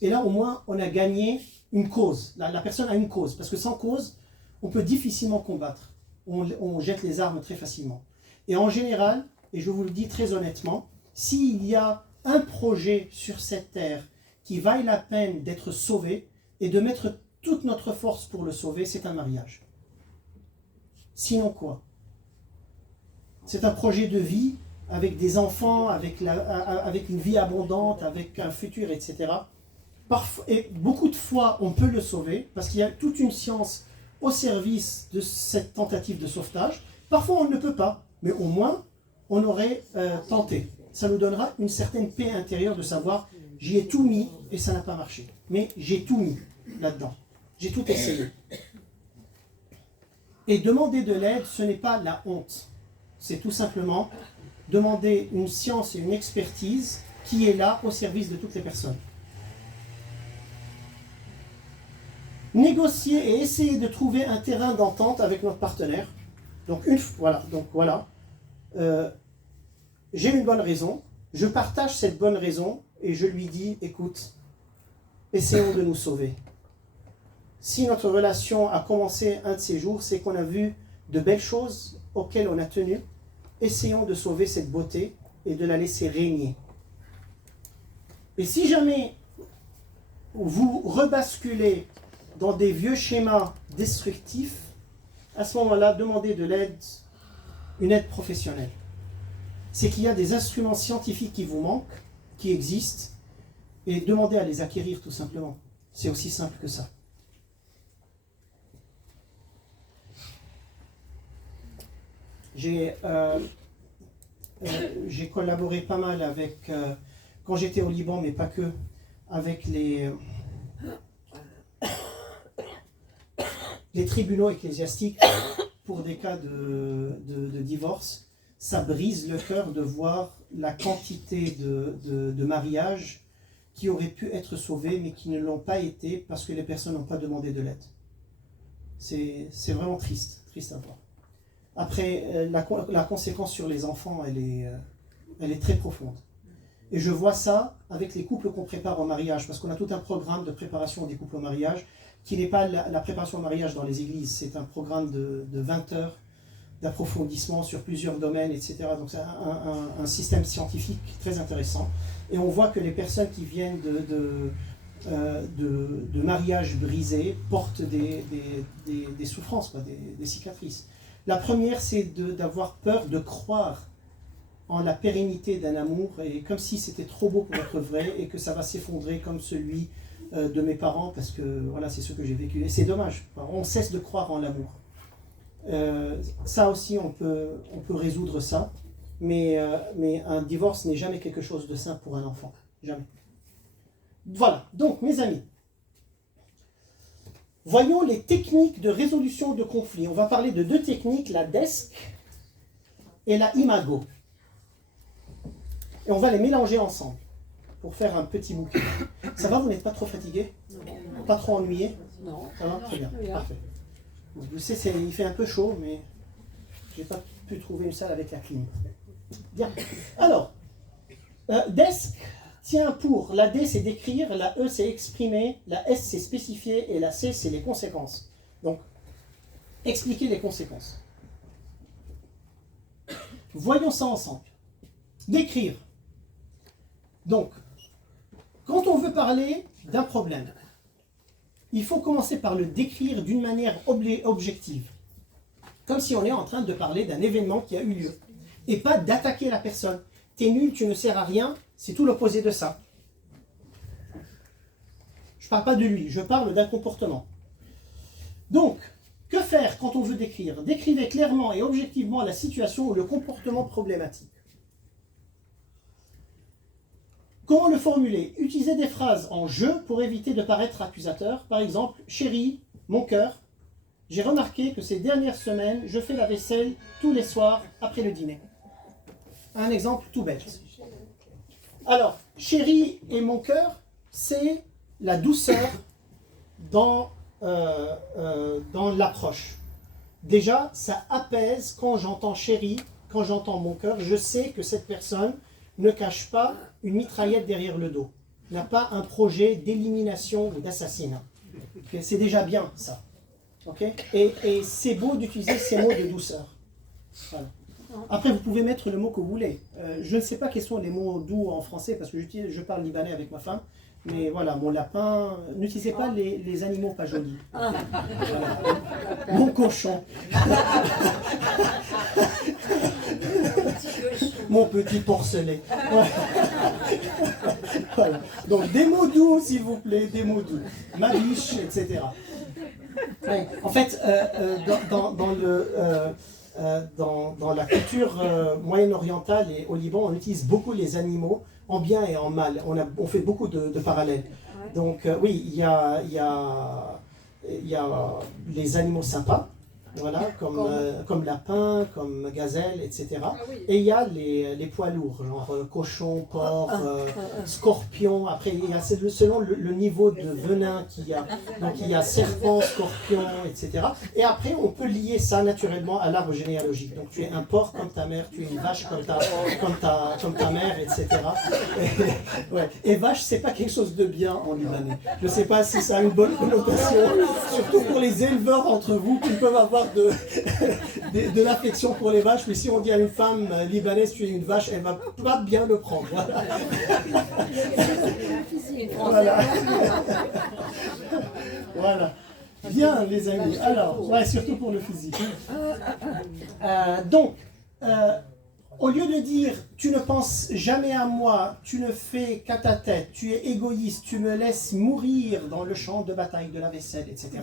Et là, au moins, on a gagné une cause. La personne a une cause. Parce que sans cause, on peut difficilement combattre. On jette les armes très facilement. Et en général, et je vous le dis très honnêtement, s'il y a un projet sur cette terre qui vaille la peine d'être sauvé et de mettre toute notre force pour le sauver, c'est un mariage. Sinon quoi? C'est un projet de vie avec des enfants, avec une vie abondante, avec un futur, etc. Et beaucoup de fois, on peut le sauver parce qu'il y a toute une science au service de cette tentative de sauvetage. Parfois, on ne peut pas, mais au moins, on aurait tenté. Ça nous donnera une certaine paix intérieure de savoir, j'y ai tout mis et ça n'a pas marché. Mais j'ai tout mis là-dedans. J'ai tout essayé. Et demander de l'aide, ce n'est pas la honte. C'est tout simplement demander une science et une expertise qui est là au service de toutes les personnes. Négocier et essayer de trouver un terrain d'entente avec notre partenaire. Donc voilà. J'ai une bonne raison, je partage cette bonne raison et je lui dis, écoute, essayons de nous sauver. Si notre relation a commencé un de ces jours, c'est qu'on a vu de belles choses auxquelles on a tenu. Essayons de sauver cette beauté et de la laisser régner. Et si jamais vous rebasculez dans des vieux schémas destructifs, à ce moment-là, demandez de l'aide, une aide professionnelle. C'est qu'il y a des instruments scientifiques qui vous manquent, qui existent, et demandez à les acquérir tout simplement. C'est aussi simple que ça. J'ai collaboré pas mal avec, quand j'étais au Liban, mais pas que, avec les tribunaux ecclésiastiques pour des cas de divorce. Ça brise le cœur de voir la quantité de mariages qui auraient pu être sauvés, mais qui ne l'ont pas été parce que les personnes n'ont pas demandé de l'aide. C'est vraiment triste à voir. Après, la conséquence sur les enfants, elle est très profonde. Et je vois ça avec les couples qu'on prépare au mariage, parce qu'on a tout un programme de préparation des couples au mariage, qui n'est pas la préparation au mariage dans les églises, c'est un programme de 20 heures d'approfondissement sur plusieurs domaines, etc. Donc c'est un système scientifique très intéressant. Et on voit que les personnes qui viennent de mariages brisés portent des souffrances, quoi, des cicatrices. La première, c'est d'avoir peur de croire en la pérennité d'un amour, et comme si c'était trop beau pour être vrai, et que ça va s'effondrer comme celui de mes parents, parce que voilà, c'est ce que j'ai vécu. Et c'est dommage, on cesse de croire en l'amour. Ça aussi, on peut résoudre ça, mais un divorce n'est jamais quelque chose de sain pour un enfant. Jamais. Voilà, donc mes amis, voyons les techniques de résolution de conflits. On va parler de deux techniques, la DESC et la IMAGO. Et on va les mélanger ensemble pour faire un petit bouquet. Ça va, vous n'êtes pas trop fatigué? Pas trop ennuyé? Non. Ça va? Très bien, parfait. Je sais, il fait un peu chaud, mais je n'ai pas pu trouver une salle avec la clim. Bien. Alors, DESC tient pour, la D c'est décrire, la E c'est exprimer, la S c'est spécifier et la C c'est les conséquences. Donc, expliquer les conséquences. Voyons ça ensemble. Décrire. Donc, quand on veut parler d'un problème, il faut commencer par le décrire d'une manière objective. Comme si on est en train de parler d'un événement qui a eu lieu. Et pas d'attaquer la personne. T'es nul, tu ne sers à rien, c'est tout l'opposé de ça. Je ne parle pas de lui, je parle d'un comportement. Donc, que faire quand on veut décrire? Décrivez clairement et objectivement la situation ou le comportement problématique. Comment le formuler? Utilisez des phrases en je pour éviter de paraître accusateur. Par exemple, chérie, mon cœur, j'ai remarqué que ces dernières semaines, je fais la vaisselle tous les soirs après le dîner. Un exemple tout bête. Alors, chérie et mon cœur, c'est la douceur dans l'approche. Déjà, ça apaise quand j'entends chérie, quand j'entends mon cœur, je sais que cette personne ne cache pas une mitraillette derrière le dos, n'a pas un projet d'élimination ou d'assassinat. Okay, c'est déjà bien ça. Okay, et c'est beau d'utiliser ces mots de douceur. Voilà. Après, vous pouvez mettre le mot que vous voulez. Je ne sais pas quels sont les mots doux en français parce que je parle libanais avec ma femme. Mais voilà, mon lapin, n'utilisez pas les animaux pas jolis. Voilà. Mon cochon. Mon petit porcelet. Voilà. Donc des mots doux, s'il vous plaît, des mots doux. Ma biche, etc. Ouais. En fait, dans la culture moyen-orientale et au Liban, on utilise beaucoup les animaux en bien et en mal. On fait beaucoup de parallèles. Ouais. Donc oui, il y a les animaux sympas, voilà, comme lapin, comme gazelle, etc. Et il y a les poids lourds, genre cochon, porc, scorpion. Après, il y a selon le niveau de venin qu'il y a. Donc il y a serpent, scorpion, etc. Et après, on peut lier ça naturellement à l'arbre généalogique. Donc tu es un porc comme ta mère, tu es une vache comme ta mère, etc. Ouais. Et vache, c'est pas quelque chose de bien en libanais. Je sais pas si ça a une bonne connotation, surtout pour les éleveurs entre vous qui peuvent avoir de l'affection pour les vaches, mais si on dit à une femme libanaise tu es une vache, elle va pas bien le prendre. Voilà. Voilà. Voilà. Bien les amis. Alors, ouais, surtout pour le physique. Donc, au lieu de dire tu ne penses jamais à moi, tu ne fais qu'à ta tête, tu es égoïste, tu me laisses mourir dans le champ de bataille de la vaisselle, etc.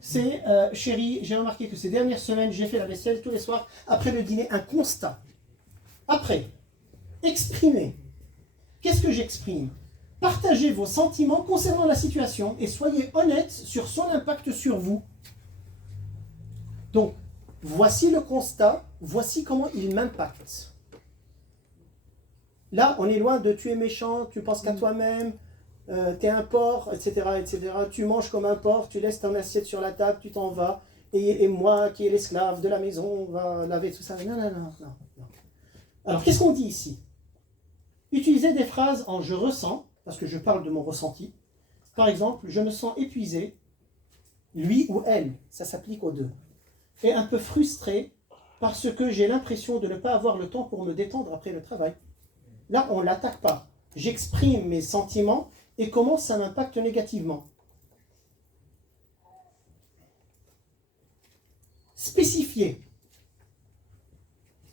C'est chérie, j'ai remarqué que ces dernières semaines, j'ai fait la vaisselle tous les soirs après le dîner, un constat. Après, exprimez. Qu'est-ce que j'exprime? Partagez vos sentiments concernant la situation et soyez honnête sur son impact sur vous. Donc, voici le constat, voici comment il m'impacte. Là, on est loin de tu es méchant, tu penses qu'à toi-même, tu es un porc, etc., etc. Tu manges comme un porc, tu laisses ton assiette sur la table, tu t'en vas, et moi qui est l'esclave de la maison, va laver tout ça. Non, non, non, non, non. Alors, qu'est-ce qu'on dit ici? Utilisez des phrases en je ressens, parce que je parle de mon ressenti. Par exemple, je me sens épuisé, lui ou elle, ça s'applique aux deux. Et un peu frustré parce que j'ai l'impression de ne pas avoir le temps pour me détendre après le travail. Là, on ne l'attaque pas. J'exprime mes sentiments et comment ça m'impacte négativement. Spécifiez.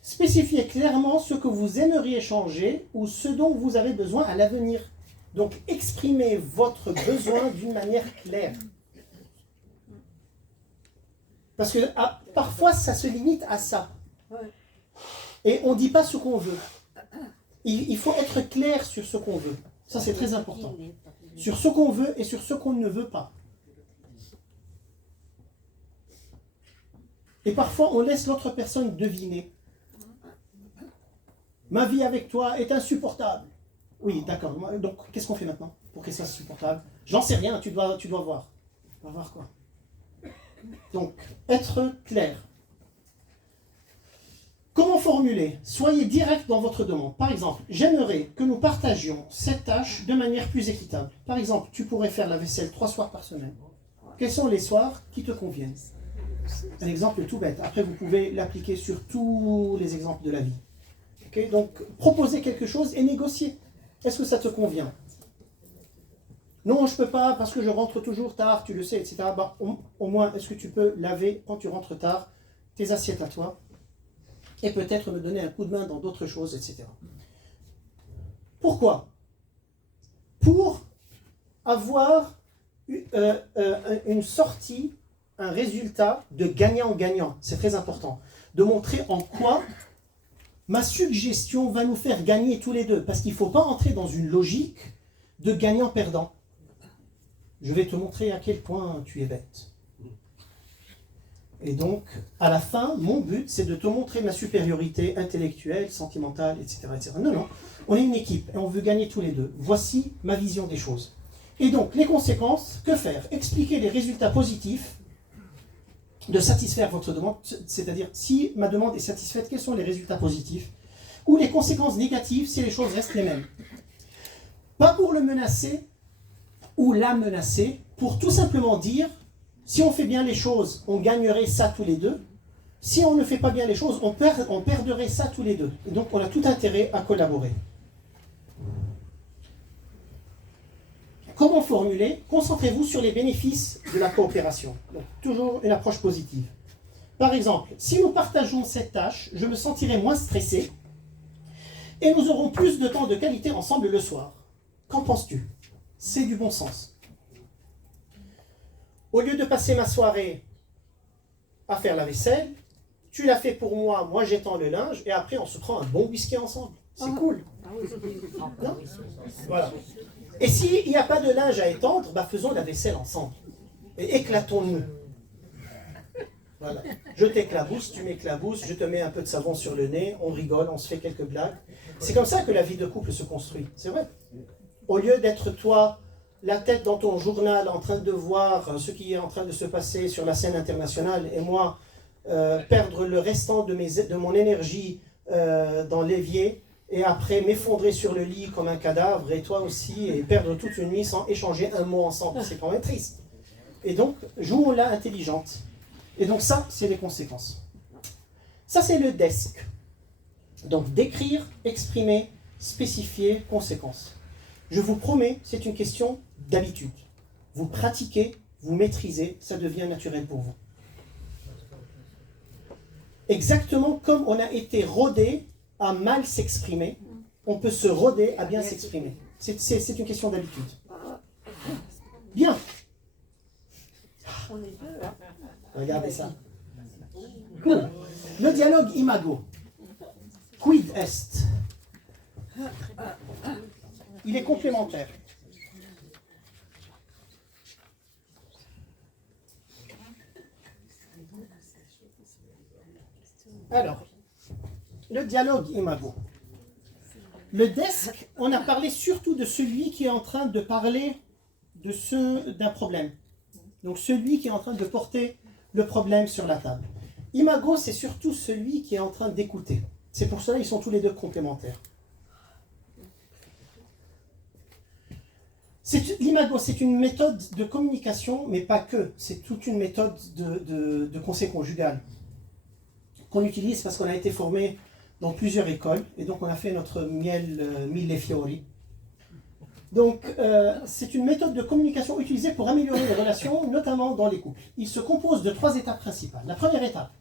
Spécifiez clairement ce que vous aimeriez changer ou ce dont vous avez besoin à l'avenir. Donc, exprimez votre besoin d'une manière claire. Parce que parfois, ça se limite à ça. Et on ne dit pas ce qu'on veut. Il faut être clair sur ce qu'on veut. Ça, c'est très important. Sur ce qu'on veut et sur ce qu'on ne veut pas. Et parfois, on laisse l'autre personne deviner. Ma vie avec toi est insupportable. Oui, d'accord. Donc, qu'est-ce qu'on fait maintenant pour que ça soit supportable? J'en sais rien, tu dois voir. On va voir quoi? Donc, être clair. Comment formuler? Soyez direct dans votre demande. Par exemple, j'aimerais que nous partagions cette tâche de manière plus équitable. Par exemple, tu pourrais faire la vaisselle 3 soirs par semaine. Quels sont les soirs qui te conviennent? Un exemple tout bête. Après, vous pouvez l'appliquer sur tous les exemples de la vie. Okay? Donc, proposez quelque chose et négociez. Est-ce que ça te convient? Non, je ne peux pas parce que je rentre toujours tard, tu le sais, etc. Bah, au moins, est-ce que tu peux laver quand tu rentres tard tes assiettes à toi et peut-être me donner un coup de main dans d'autres choses, etc. Pourquoi? Pour avoir une sortie, un résultat de gagnant-gagnant. C'est très important. De montrer en quoi ma suggestion va nous faire gagner tous les deux, parce qu'il ne faut pas entrer dans une logique de gagnant-perdant. Je vais te montrer à quel point tu es bête. Et donc, à la fin, mon but, c'est de te montrer ma supériorité intellectuelle, sentimentale, etc., etc. Non, non, on est une équipe et on veut gagner tous les deux. Voici ma vision des choses. Et donc, les conséquences, que faire? Expliquer les résultats positifs de satisfaire votre demande, c'est-à-dire, si ma demande est satisfaite, quels sont les résultats positifs? Ou les conséquences négatives si les choses restent les mêmes. Pas pour le menacer ou la menacer, pour tout simplement dire, si on fait bien les choses, on gagnerait ça tous les deux. Si on ne fait pas bien les choses, on perdrait ça tous les deux. Et donc, on a tout intérêt à collaborer. Comment formuler? Concentrez-vous sur les bénéfices de la coopération. Donc, toujours une approche positive. Par exemple, si nous partageons cette tâche, je me sentirai moins stressé et nous aurons plus de temps de qualité ensemble le soir. Qu'en penses-tu? C'est du bon sens. Au lieu de passer ma soirée à faire la vaisselle, tu l'as fait pour moi, moi j'étends le linge, et après on se prend un bon whisky ensemble. C'est cool. Non? Voilà. Et s'il n'y a pas de linge à étendre, bah faisons la vaisselle ensemble. Et éclatons-nous. Voilà. Je t'éclabousse, tu m'éclabousses, je te mets un peu de savon sur le nez, on rigole, on se fait quelques blagues. C'est comme ça que la vie de couple se construit, c'est vrai. Au lieu d'être toi, la tête dans ton journal en train de voir ce qui est en train de se passer sur la scène internationale et moi perdre le restant de mon énergie dans l'évier et après m'effondrer sur le lit comme un cadavre et toi aussi et perdre toute une nuit sans échanger un mot ensemble, c'est quand même triste. Et donc jouons-la intelligente. Et donc ça, c'est les conséquences. Ça, c'est le desk. Donc décrire, exprimer, spécifier, conséquences. Je vous promets, c'est une question d'habitude. Vous pratiquez, vous maîtrisez, ça devient naturel pour vous. Exactement comme on a été rodé à mal s'exprimer, on peut se roder à bien s'exprimer. C'est une question d'habitude. Bien. On est deux, hein. Regardez ça. Cool. Le dialogue imago. Quid est? Il est complémentaire. Alors, le dialogue imago. Le desk, on a parlé surtout de celui qui est en train de parler d'un problème. Donc celui qui est en train de porter le problème sur la table. Imago, c'est surtout celui qui est en train d'écouter. C'est pour cela qu'ils sont tous les deux complémentaires. L'imago, c'est une méthode de communication, mais pas que. C'est toute une méthode de conseil conjugal qu'on utilise parce qu'on a été formé dans plusieurs écoles et donc on a fait notre mille fiori. Donc c'est une méthode de communication utilisée pour améliorer les relations, notamment dans les couples. Il se compose de 3 étapes principales. La première étape,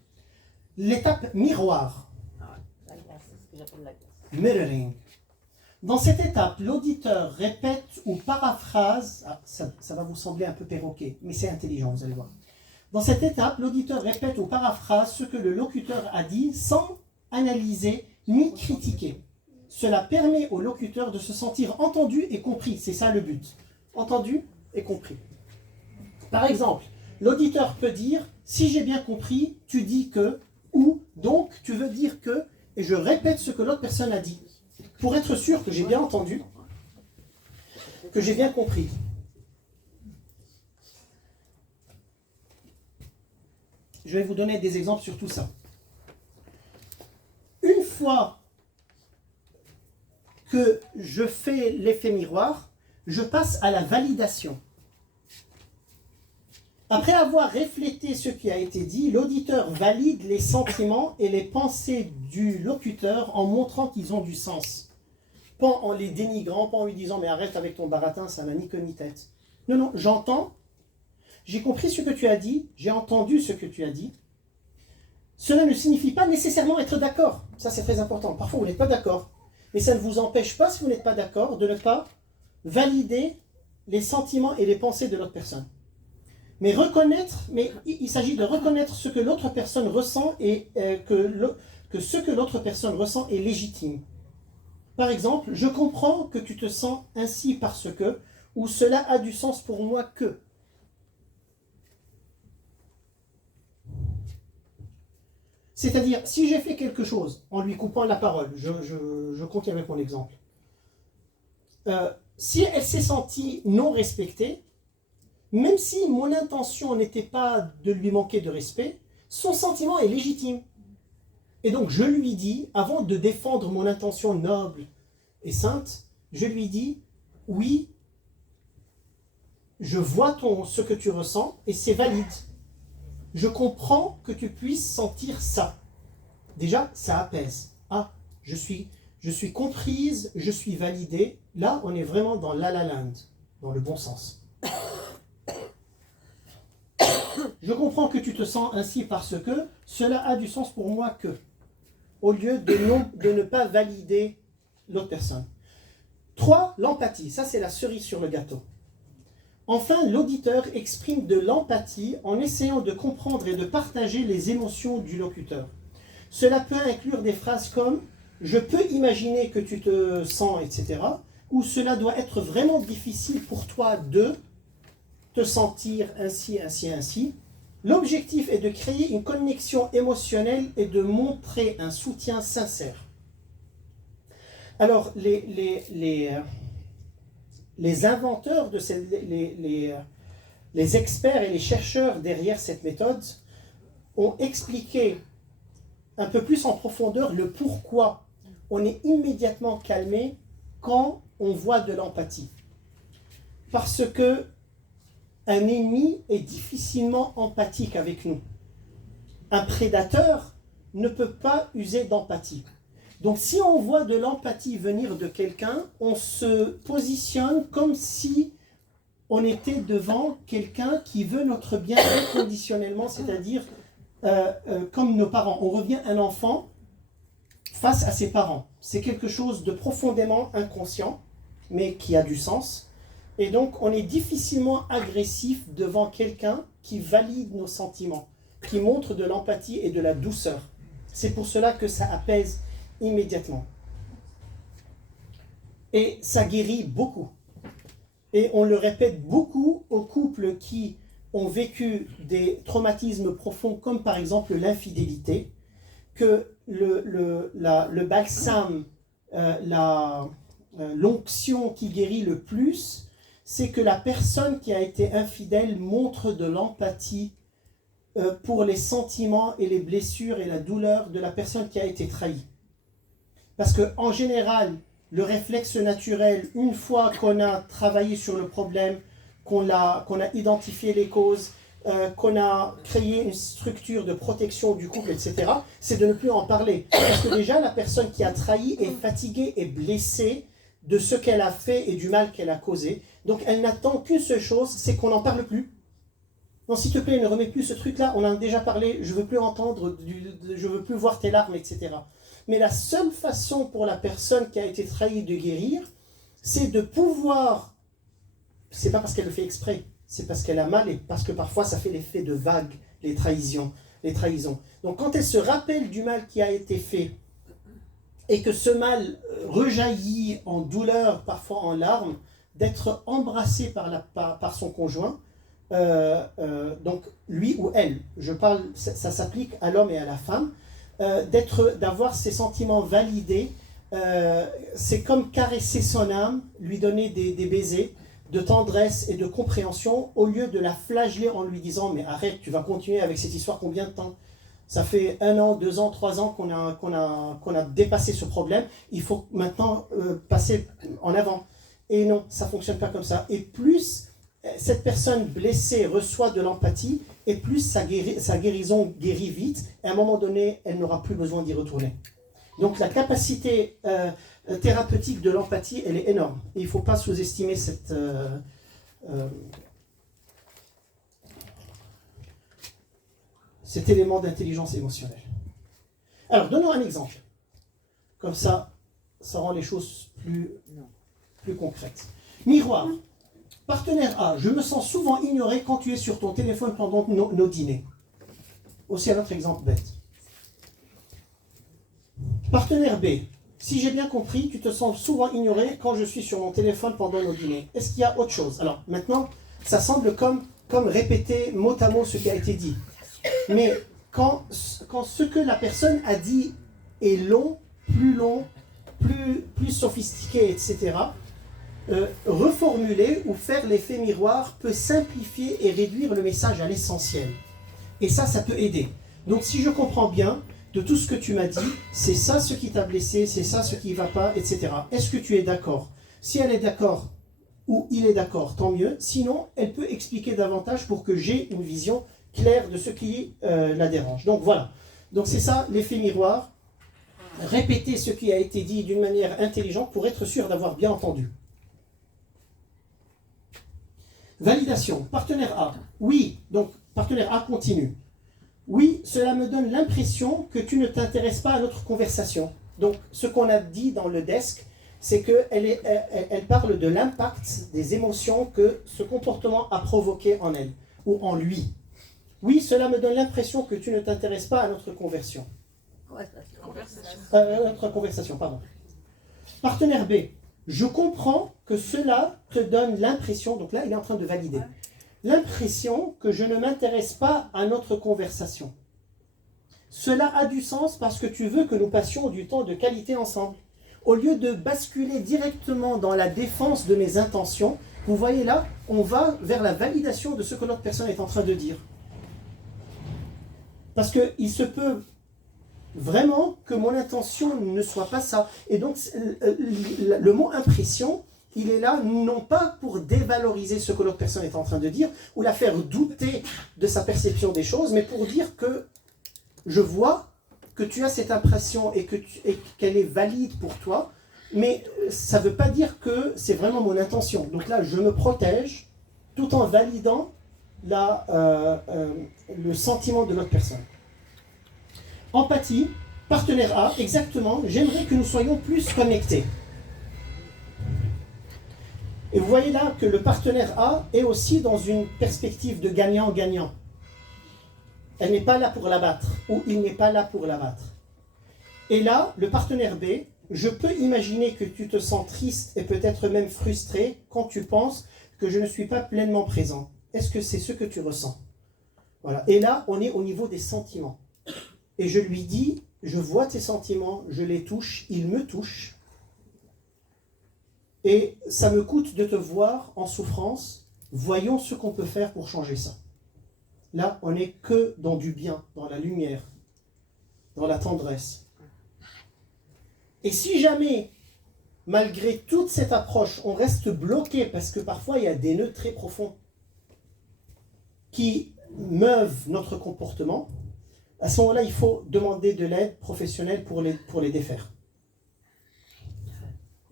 l'étape miroir. Mirroring. Dans cette étape, l'auditeur répète ou paraphrase, ça va vous sembler un peu perroquet, mais c'est intelligent, vous allez voir. Dans cette étape, l'auditeur répète ou paraphrase ce que le locuteur a dit sans analyser ni critiquer. Cela permet au locuteur de se sentir entendu et compris, c'est ça le but. Entendu et compris. Par exemple, l'auditeur peut dire « Si j'ai bien compris, tu dis que » ou « Donc, tu veux dire que » et je répète ce que l'autre personne a dit. Pour être sûr que j'ai bien entendu, que j'ai bien compris. Je vais vous donner des exemples sur tout ça. Une fois que je fais l'effet miroir, je passe à la validation. Après avoir reflété ce qui a été dit, l'auditeur valide les sentiments et les pensées du locuteur en montrant qu'ils ont du sens. Pas en les dénigrant, pas en lui disant « mais arrête avec ton baratin, ça n'a ni queue ni tête ». Non, non, j'entends, j'ai compris ce que tu as dit, j'ai entendu ce que tu as dit. Cela ne signifie pas nécessairement être d'accord. Ça, c'est très important. Parfois, vous n'êtes pas d'accord. Mais ça ne vous empêche pas, si vous n'êtes pas d'accord, de ne pas valider les sentiments et les pensées de l'autre personne. Mais reconnaître, il s'agit de reconnaître ce que l'autre personne ressent et que ce que l'autre personne ressent est légitime. Par exemple, je comprends que tu te sens ainsi parce que, ou cela a du sens pour moi que. C'est-à-dire, si j'ai fait quelque chose en lui coupant la parole, je continue avec mon exemple. Si elle s'est sentie non respectée, même si mon intention n'était pas de lui manquer de respect, son sentiment est légitime. Et donc je lui dis, avant de défendre mon intention noble et sainte, je lui dis, oui, je vois ce que tu ressens et c'est valide. Je comprends que tu puisses sentir ça. Déjà, ça apaise. Ah, je suis comprise, je suis validée. Là, on est vraiment dans la land, dans le bon sens. Je comprends que tu te sens ainsi parce que cela a du sens pour moi que, au lieu de ne pas valider l'autre personne. 3, l'empathie. Ça, c'est la cerise sur le gâteau. Enfin, l'auditeur exprime de l'empathie en essayant de comprendre et de partager les émotions du locuteur. Cela peut inclure des phrases comme « je peux imaginer que tu te sens, etc. » ou « cela doit être vraiment difficile pour toi de te sentir ainsi, ainsi, ainsi. » L'objectif est de créer une connexion émotionnelle et de montrer un soutien sincère. Alors, les inventeurs, les experts et les chercheurs derrière cette méthode ont expliqué un peu plus en profondeur le pourquoi on est immédiatement calmé quand on voit de l'empathie. Parce que un ennemi est difficilement empathique avec nous. Un prédateur ne peut pas user d'empathie. Donc si on voit de l'empathie venir de quelqu'un, on se positionne comme si on était devant quelqu'un qui veut notre bien inconditionnellement, c'est-à-dire comme nos parents. On revient un enfant face à ses parents. C'est quelque chose de profondément inconscient, mais qui a du sens. Et donc, on est difficilement agressif devant quelqu'un qui valide nos sentiments, qui montre de l'empathie et de la douceur. C'est pour cela que ça apaise immédiatement. Et ça guérit beaucoup. Et on le répète beaucoup aux couples qui ont vécu des traumatismes profonds, comme par exemple l'infidélité, que le balsame, l'onction qui guérit le plus, c'est que la personne qui a été infidèle montre de l'empathie pour les sentiments et les blessures et la douleur de la personne qui a été trahie. Parce qu'en général, le réflexe naturel, une fois qu'on a travaillé sur le problème, qu'on a identifié les causes, qu'on a créé une structure de protection du couple, etc., c'est de ne plus en parler. Parce que déjà, la personne qui a trahi est fatiguée et blessée de ce qu'elle a fait et du mal qu'elle a causé. Donc elle n'attend qu'une seule chose, c'est qu'on n'en parle plus. Non, s'il te plaît, ne remets plus ce truc-là, on en a déjà parlé, je ne veux plus entendre, je ne veux plus voir tes larmes, etc. Mais la seule façon pour la personne qui a été trahie de guérir, c'est de pouvoir, c'est pas parce qu'elle le fait exprès, c'est parce qu'elle a mal et parce que parfois ça fait l'effet de vague, les trahisons. Donc quand elle se rappelle du mal qui a été fait, et que ce mal rejaillit en douleur, parfois en larmes, d'être embrassé par son conjoint, donc lui ou elle, je parle, ça s'applique à l'homme et à la femme, d'avoir ses sentiments validés, c'est comme caresser son âme, lui donner des baisers de tendresse et de compréhension, au lieu de la flageller en lui disant « mais arrête, tu vas continuer avec cette histoire combien de temps ? Ça fait 1 an, 2 ans, 3 ans qu'on a dépassé ce problème, il faut maintenant passer en avant. » Et non, ça ne fonctionne pas comme ça. Et plus cette personne blessée reçoit de l'empathie, et plus sa guérison guérit vite, et à un moment donné, elle n'aura plus besoin d'y retourner. Donc la capacité thérapeutique de l'empathie, elle est énorme. Et il ne faut pas sous-estimer cet élément d'intelligence émotionnelle. Alors, donnons un exemple. Comme ça rend les choses plus concrètes. Miroir. Partenaire A, je me sens souvent ignoré quand tu es sur ton téléphone pendant nos dîners. Aussi un autre exemple bête. Partenaire B, si j'ai bien compris, tu te sens souvent ignoré quand je suis sur mon téléphone pendant nos dîners. Est-ce qu'il y a autre chose? Alors maintenant, ça semble comme répéter mot à mot ce qui a été dit. Mais quand ce que la personne a dit est long, plus sophistiqué, etc., reformuler ou faire l'effet miroir peut simplifier et réduire le message à l'essentiel. Et ça peut aider. Donc si je comprends bien, de tout ce que tu m'as dit, c'est ça ce qui t'a blessé, c'est ça ce qui ne va pas, etc. Est-ce que tu es d'accord? Si elle est d'accord ou il est d'accord, tant mieux. Sinon, elle peut expliquer davantage pour que j'ai une vision claire de ce qui la dérange. Donc voilà. Donc c'est ça l'effet miroir. Répéter ce qui a été dit d'une manière intelligente pour être sûr d'avoir bien entendu. Validation. Partenaire A. Oui. Donc partenaire A continue. Oui, cela me donne l'impression que tu ne t'intéresses pas à notre conversation. Donc, ce qu'on a dit dans le desk, c'est qu'elle parle de l'impact des émotions que ce comportement a provoqué en elle ou en lui. Oui, cela me donne l'impression que tu ne t'intéresses pas à notre conversation. Notre conversation, pardon. Partenaire B. Je comprends que cela te donne l'impression, donc là, il est en train de valider. L'impression que je ne m'intéresse pas à notre conversation. Cela a du sens parce que tu veux que nous passions du temps de qualité ensemble. Au lieu de basculer directement dans la défense de mes intentions, vous voyez là, on va vers la validation de ce que l'autre personne est en train de dire. Parce qu'il se peut vraiment que mon intention ne soit pas ça. Et donc, le mot impression, il est là non pas pour dévaloriser ce que l'autre personne est en train de dire ou la faire douter de sa perception des choses, mais pour dire que je vois que tu as cette impression et qu'elle est valide pour toi, mais ça ne veut pas dire que c'est vraiment mon intention. Donc là, je me protège tout en validant le sentiment de l'autre personne. Empathie, partenaire A, exactement, j'aimerais que nous soyons plus connectés. Et vous voyez là que le partenaire A est aussi dans une perspective de gagnant-gagnant. Elle n'est pas là pour l'abattre, ou il n'est pas là pour l'abattre. Et là, le partenaire B, je peux imaginer que tu te sens triste et peut-être même frustré quand tu penses que je ne suis pas pleinement présent. Est-ce que c'est ce que tu ressens? Voilà. Et là, on est au niveau des sentiments. Et je lui dis, je vois tes sentiments, je les touche, ils me touchent. Et ça me coûte de te voir en souffrance. Voyons ce qu'on peut faire pour changer ça. Là, on n'est que dans du bien, dans la lumière, dans la tendresse. Et si jamais, malgré toute cette approche, on reste bloqué, parce que parfois il y a des nœuds très profonds qui meuvent notre comportement, à ce moment-là, il faut demander de l'aide professionnelle pour les défaire.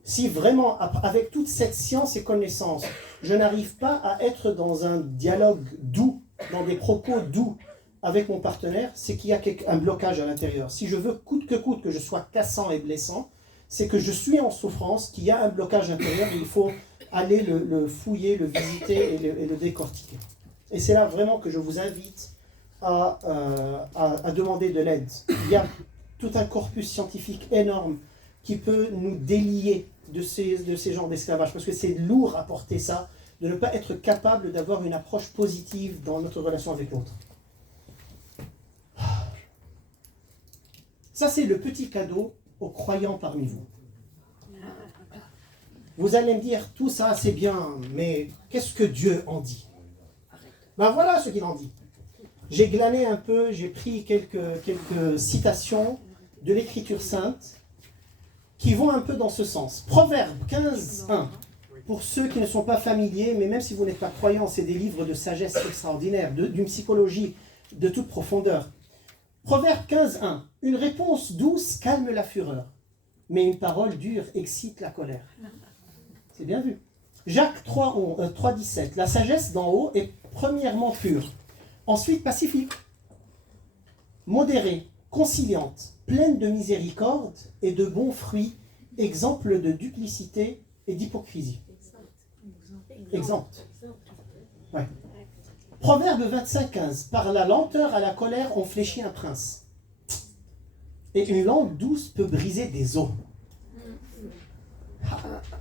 Si vraiment, avec toute cette science et connaissance, je n'arrive pas à être dans un dialogue doux, dans des propos doux avec mon partenaire, c'est qu'il y a un blocage à l'intérieur. Si je veux coûte que je sois cassant et blessant, c'est que je suis en souffrance, qu'il y a un blocage intérieur et il faut aller le fouiller, le visiter et le décortiquer. Et c'est là vraiment que je vous invite à demander de l'aide. Il y a tout un corpus scientifique énorme qui peut nous délier de ces genres d'esclavage, parce que c'est lourd à porter ça, de ne pas être capable d'avoir une approche positive dans notre relation avec l'autre. Ça, c'est le petit cadeau aux croyants parmi vous. Vous allez me dire, tout ça c'est bien, mais qu'est-ce que Dieu en dit? Ben voilà ce qu'il en dit. J'ai glané un peu, j'ai pris quelques citations de l'Écriture sainte qui vont un peu dans ce sens. Proverbe 15:1. Pour ceux qui ne sont pas familiers, mais même si vous n'êtes pas croyants, c'est des livres de sagesse extraordinaire, d'une psychologie de toute profondeur. Proverbe 15:1. Une réponse douce calme la fureur, mais une parole dure excite la colère. C'est bien vu. Jacques 3:17. La sagesse d'en haut est premièrement pure, ensuite pacifique, modérée, conciliante, pleine de miséricorde et de bons fruits, exemple de duplicité et d'hypocrisie. Exempte. Ouais. Proverbe 25:15. Par la lenteur à la colère, on fléchit un prince. Et une langue douce peut briser des os.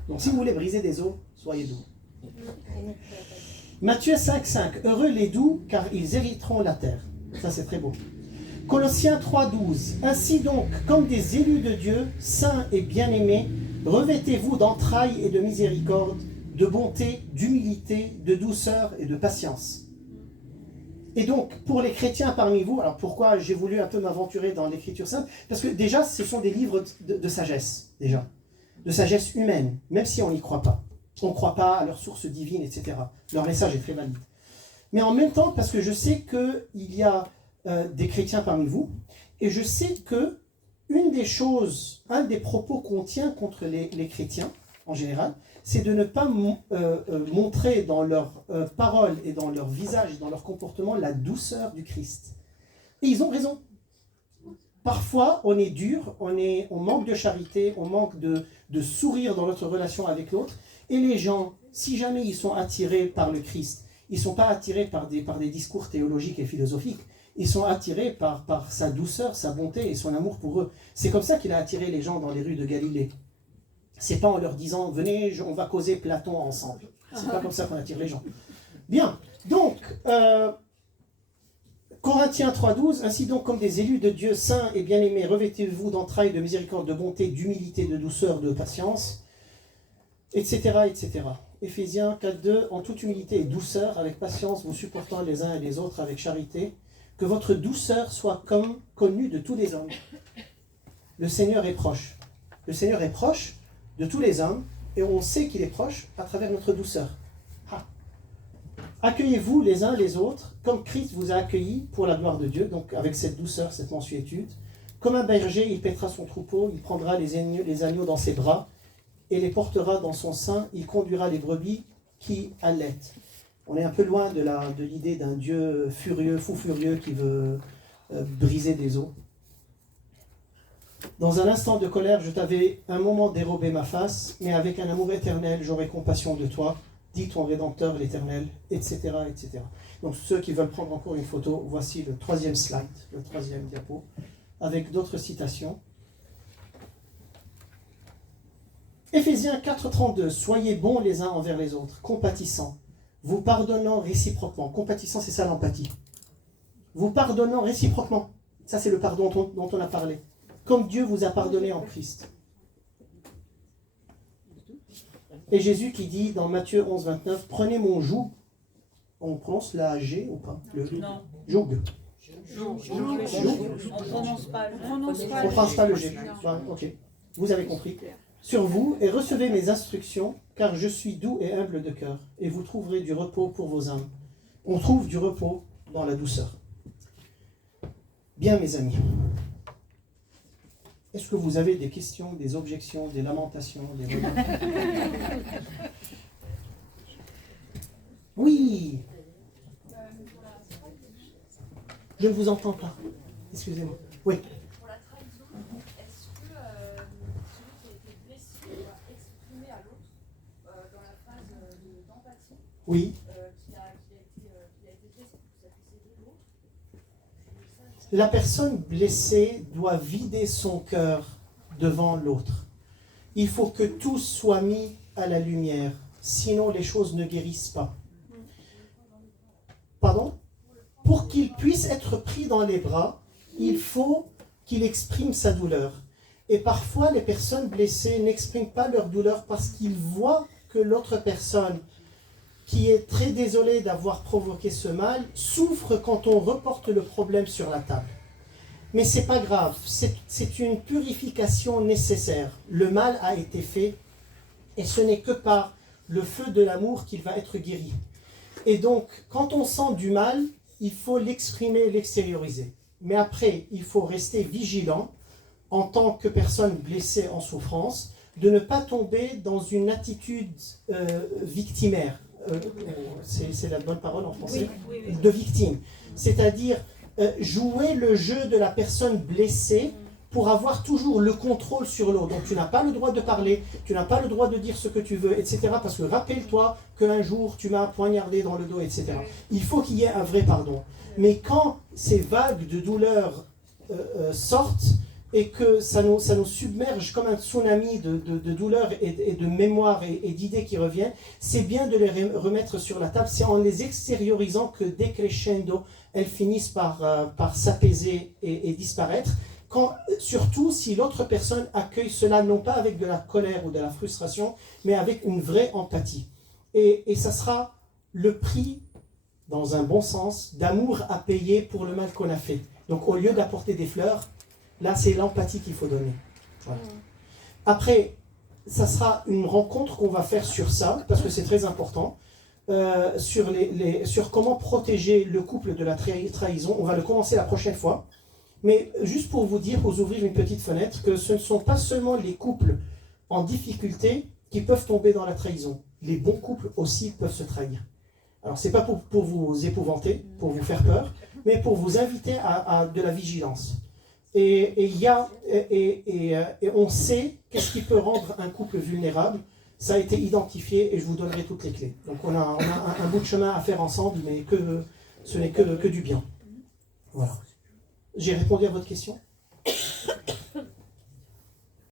Donc si vous voulez briser des os, soyez doux. Matthieu 5,5. Heureux les doux, car ils hériteront la terre. Ça c'est très beau. Colossiens 3,12. Ainsi donc, comme des élus de Dieu, saints et bien-aimés, revêtez-vous d'entrailles et de miséricorde, de bonté, d'humilité, de douceur et de patience. Et donc, pour les chrétiens parmi vous, alors pourquoi j'ai voulu un peu m'aventurer dans l'écriture sainte? Parce que déjà, ce sont des livres de sagesse, déjà. De sagesse humaine, même si on n'y croit pas. On ne croit pas à leur source divine, etc. Leur message est très valide. Mais en même temps, parce que je sais qu'il y a des chrétiens parmi vous, et je sais que une des choses, un des propos qu'on tient contre les chrétiens, en général, c'est de ne pas montrer dans leurs paroles et dans leur visage et dans leur comportement la douceur du Christ. Et ils ont raison. Parfois, on est dur, on manque de charité, on manque de sourire dans notre relation avec l'autre. Et les gens, si jamais ils sont attirés par le Christ, ils ne sont pas attirés par des discours théologiques et philosophiques. Ils sont attirés par sa douceur, sa bonté et son amour pour eux. C'est comme ça qu'il a attiré les gens dans les rues de Galilée. C'est pas en leur disant « Venez, on va causer Platon ensemble ». C'est pas comme ça qu'on attire les gens. Bien, donc, Corinthiens 3,12 « Ainsi donc, comme des élus de Dieu saints et bien-aimés, revêtez-vous d'entrailles, de miséricorde, de bonté, d'humilité, de douceur, de patience, etc. etc. » Éphésiens 4,2 « En toute humilité et douceur, avec patience, vous supportant les uns et les autres avec charité, que votre douceur soit comme connue de tous les hommes. Le Seigneur est proche. Le Seigneur est proche de tous les hommes, et on sait qu'il est proche à travers notre douceur. Accueillez-vous les uns les autres, comme Christ vous a accueillis pour la gloire de Dieu, donc avec cette douceur, cette mansuétude. Comme un berger, il paîtra son troupeau, il prendra les agneaux dans ses bras, et les portera dans son sein, il conduira les brebis qui allaitent. On est un peu loin de l'idée d'un Dieu furieux, fou furieux, qui veut briser des os. Dans un instant de colère, je t'avais un moment dérobé ma face, mais avec un amour éternel, j'aurai compassion de toi, dit ton Rédempteur l'Éternel, etc., etc. Donc ceux qui veulent prendre encore une photo, voici le troisième slide, le troisième diapo, avec d'autres citations. Éphésiens 4,32, soyez bons les uns envers les autres, compatissants, vous pardonnant réciproquement. Compatissant, c'est ça l'empathie. Vous pardonnant réciproquement. Ça, c'est le pardon dont on a parlé. Comme Dieu vous a pardonné en Christ. Et Jésus qui dit dans Matthieu 11, 29, prenez mon joug. On prononce la G ou pas? Non. Joug. On prononce pas le G. Ouais, ok. Vous avez compris. Sur vous, et recevez mes instructions, car je suis doux et humble de cœur, et vous trouverez du repos pour vos âmes. On trouve du repos dans la douceur. Bien, mes amis. Est-ce que vous avez des questions, des objections, des lamentations, des remarques? Oui. Je ne vous entends pas. Excusez-moi. Oui. Pour la trahison, est-ce que celui qui a été blessé doit exprimer à l'autre dans la phase d'empathie Oui. qu'il a été blessé pour que ça puisse aider l'autre? La personne blessée doit vider son cœur devant l'autre. Il faut que tout soit mis à la lumière, sinon les choses ne guérissent pas. Pardon? Pour qu'il puisse être pris dans les bras, il faut qu'il exprime sa douleur. Et parfois, les personnes blessées n'expriment pas leur douleur parce qu'ils voient que l'autre personne, qui est très désolée d'avoir provoqué ce mal, souffre quand on reporte le problème sur la table. Mais ce n'est pas grave, c'est une purification nécessaire. Le mal a été fait et ce n'est que par le feu de l'amour qu'il va être guéri. Et donc, quand on sent du mal, il faut l'exprimer, l'extérioriser. Mais après, il faut rester vigilant en tant que personne blessée en souffrance, de ne pas tomber dans une attitude victimaire. C'est la bonne parole en français, de victime. C'est-à-dire jouer le jeu de la personne blessée pour avoir toujours le contrôle sur l'autre. Donc tu n'as pas le droit de parler, tu n'as pas le droit de dire ce que tu veux, etc. Parce que rappelle-toi qu'un jour tu m'as poignardé dans le dos, etc. Il faut qu'il y ait un vrai pardon. Mais quand ces vagues de douleur sortent et que ça nous submerge comme un tsunami de douleurs et de mémoire et d'idées qui reviennent, c'est bien de les remettre sur la table. C'est en les extériorisant que décrescendo, elles finissent par s'apaiser et disparaître. Surtout si l'autre personne accueille cela non pas avec de la colère ou de la frustration, mais avec une vraie empathie. Et ça sera le prix, dans un bon sens, d'amour à payer pour le mal qu'on a fait. Donc au lieu d'apporter des fleurs, là c'est l'empathie qu'il faut donner. Voilà. Après, ça sera une rencontre qu'on va faire sur ça, parce que c'est très important, sur comment protéger le couple de la trahison. On va le commencer la prochaine fois. Mais juste pour vous dire, vous ouvrir une petite fenêtre, que ce ne sont pas seulement les couples en difficulté qui peuvent tomber dans la trahison. Les bons couples aussi peuvent se trahir. Alors, ce n'est pas pour vous épouvanter, pour vous faire peur, mais pour vous inviter à de la vigilance. Et on sait qu'est-ce qui peut rendre un couple vulnérable. Ça a été identifié et je vous donnerai toutes les clés. Donc, on a un bout de chemin à faire ensemble, mais ce n'est que du bien. Voilà. J'ai répondu à votre question ?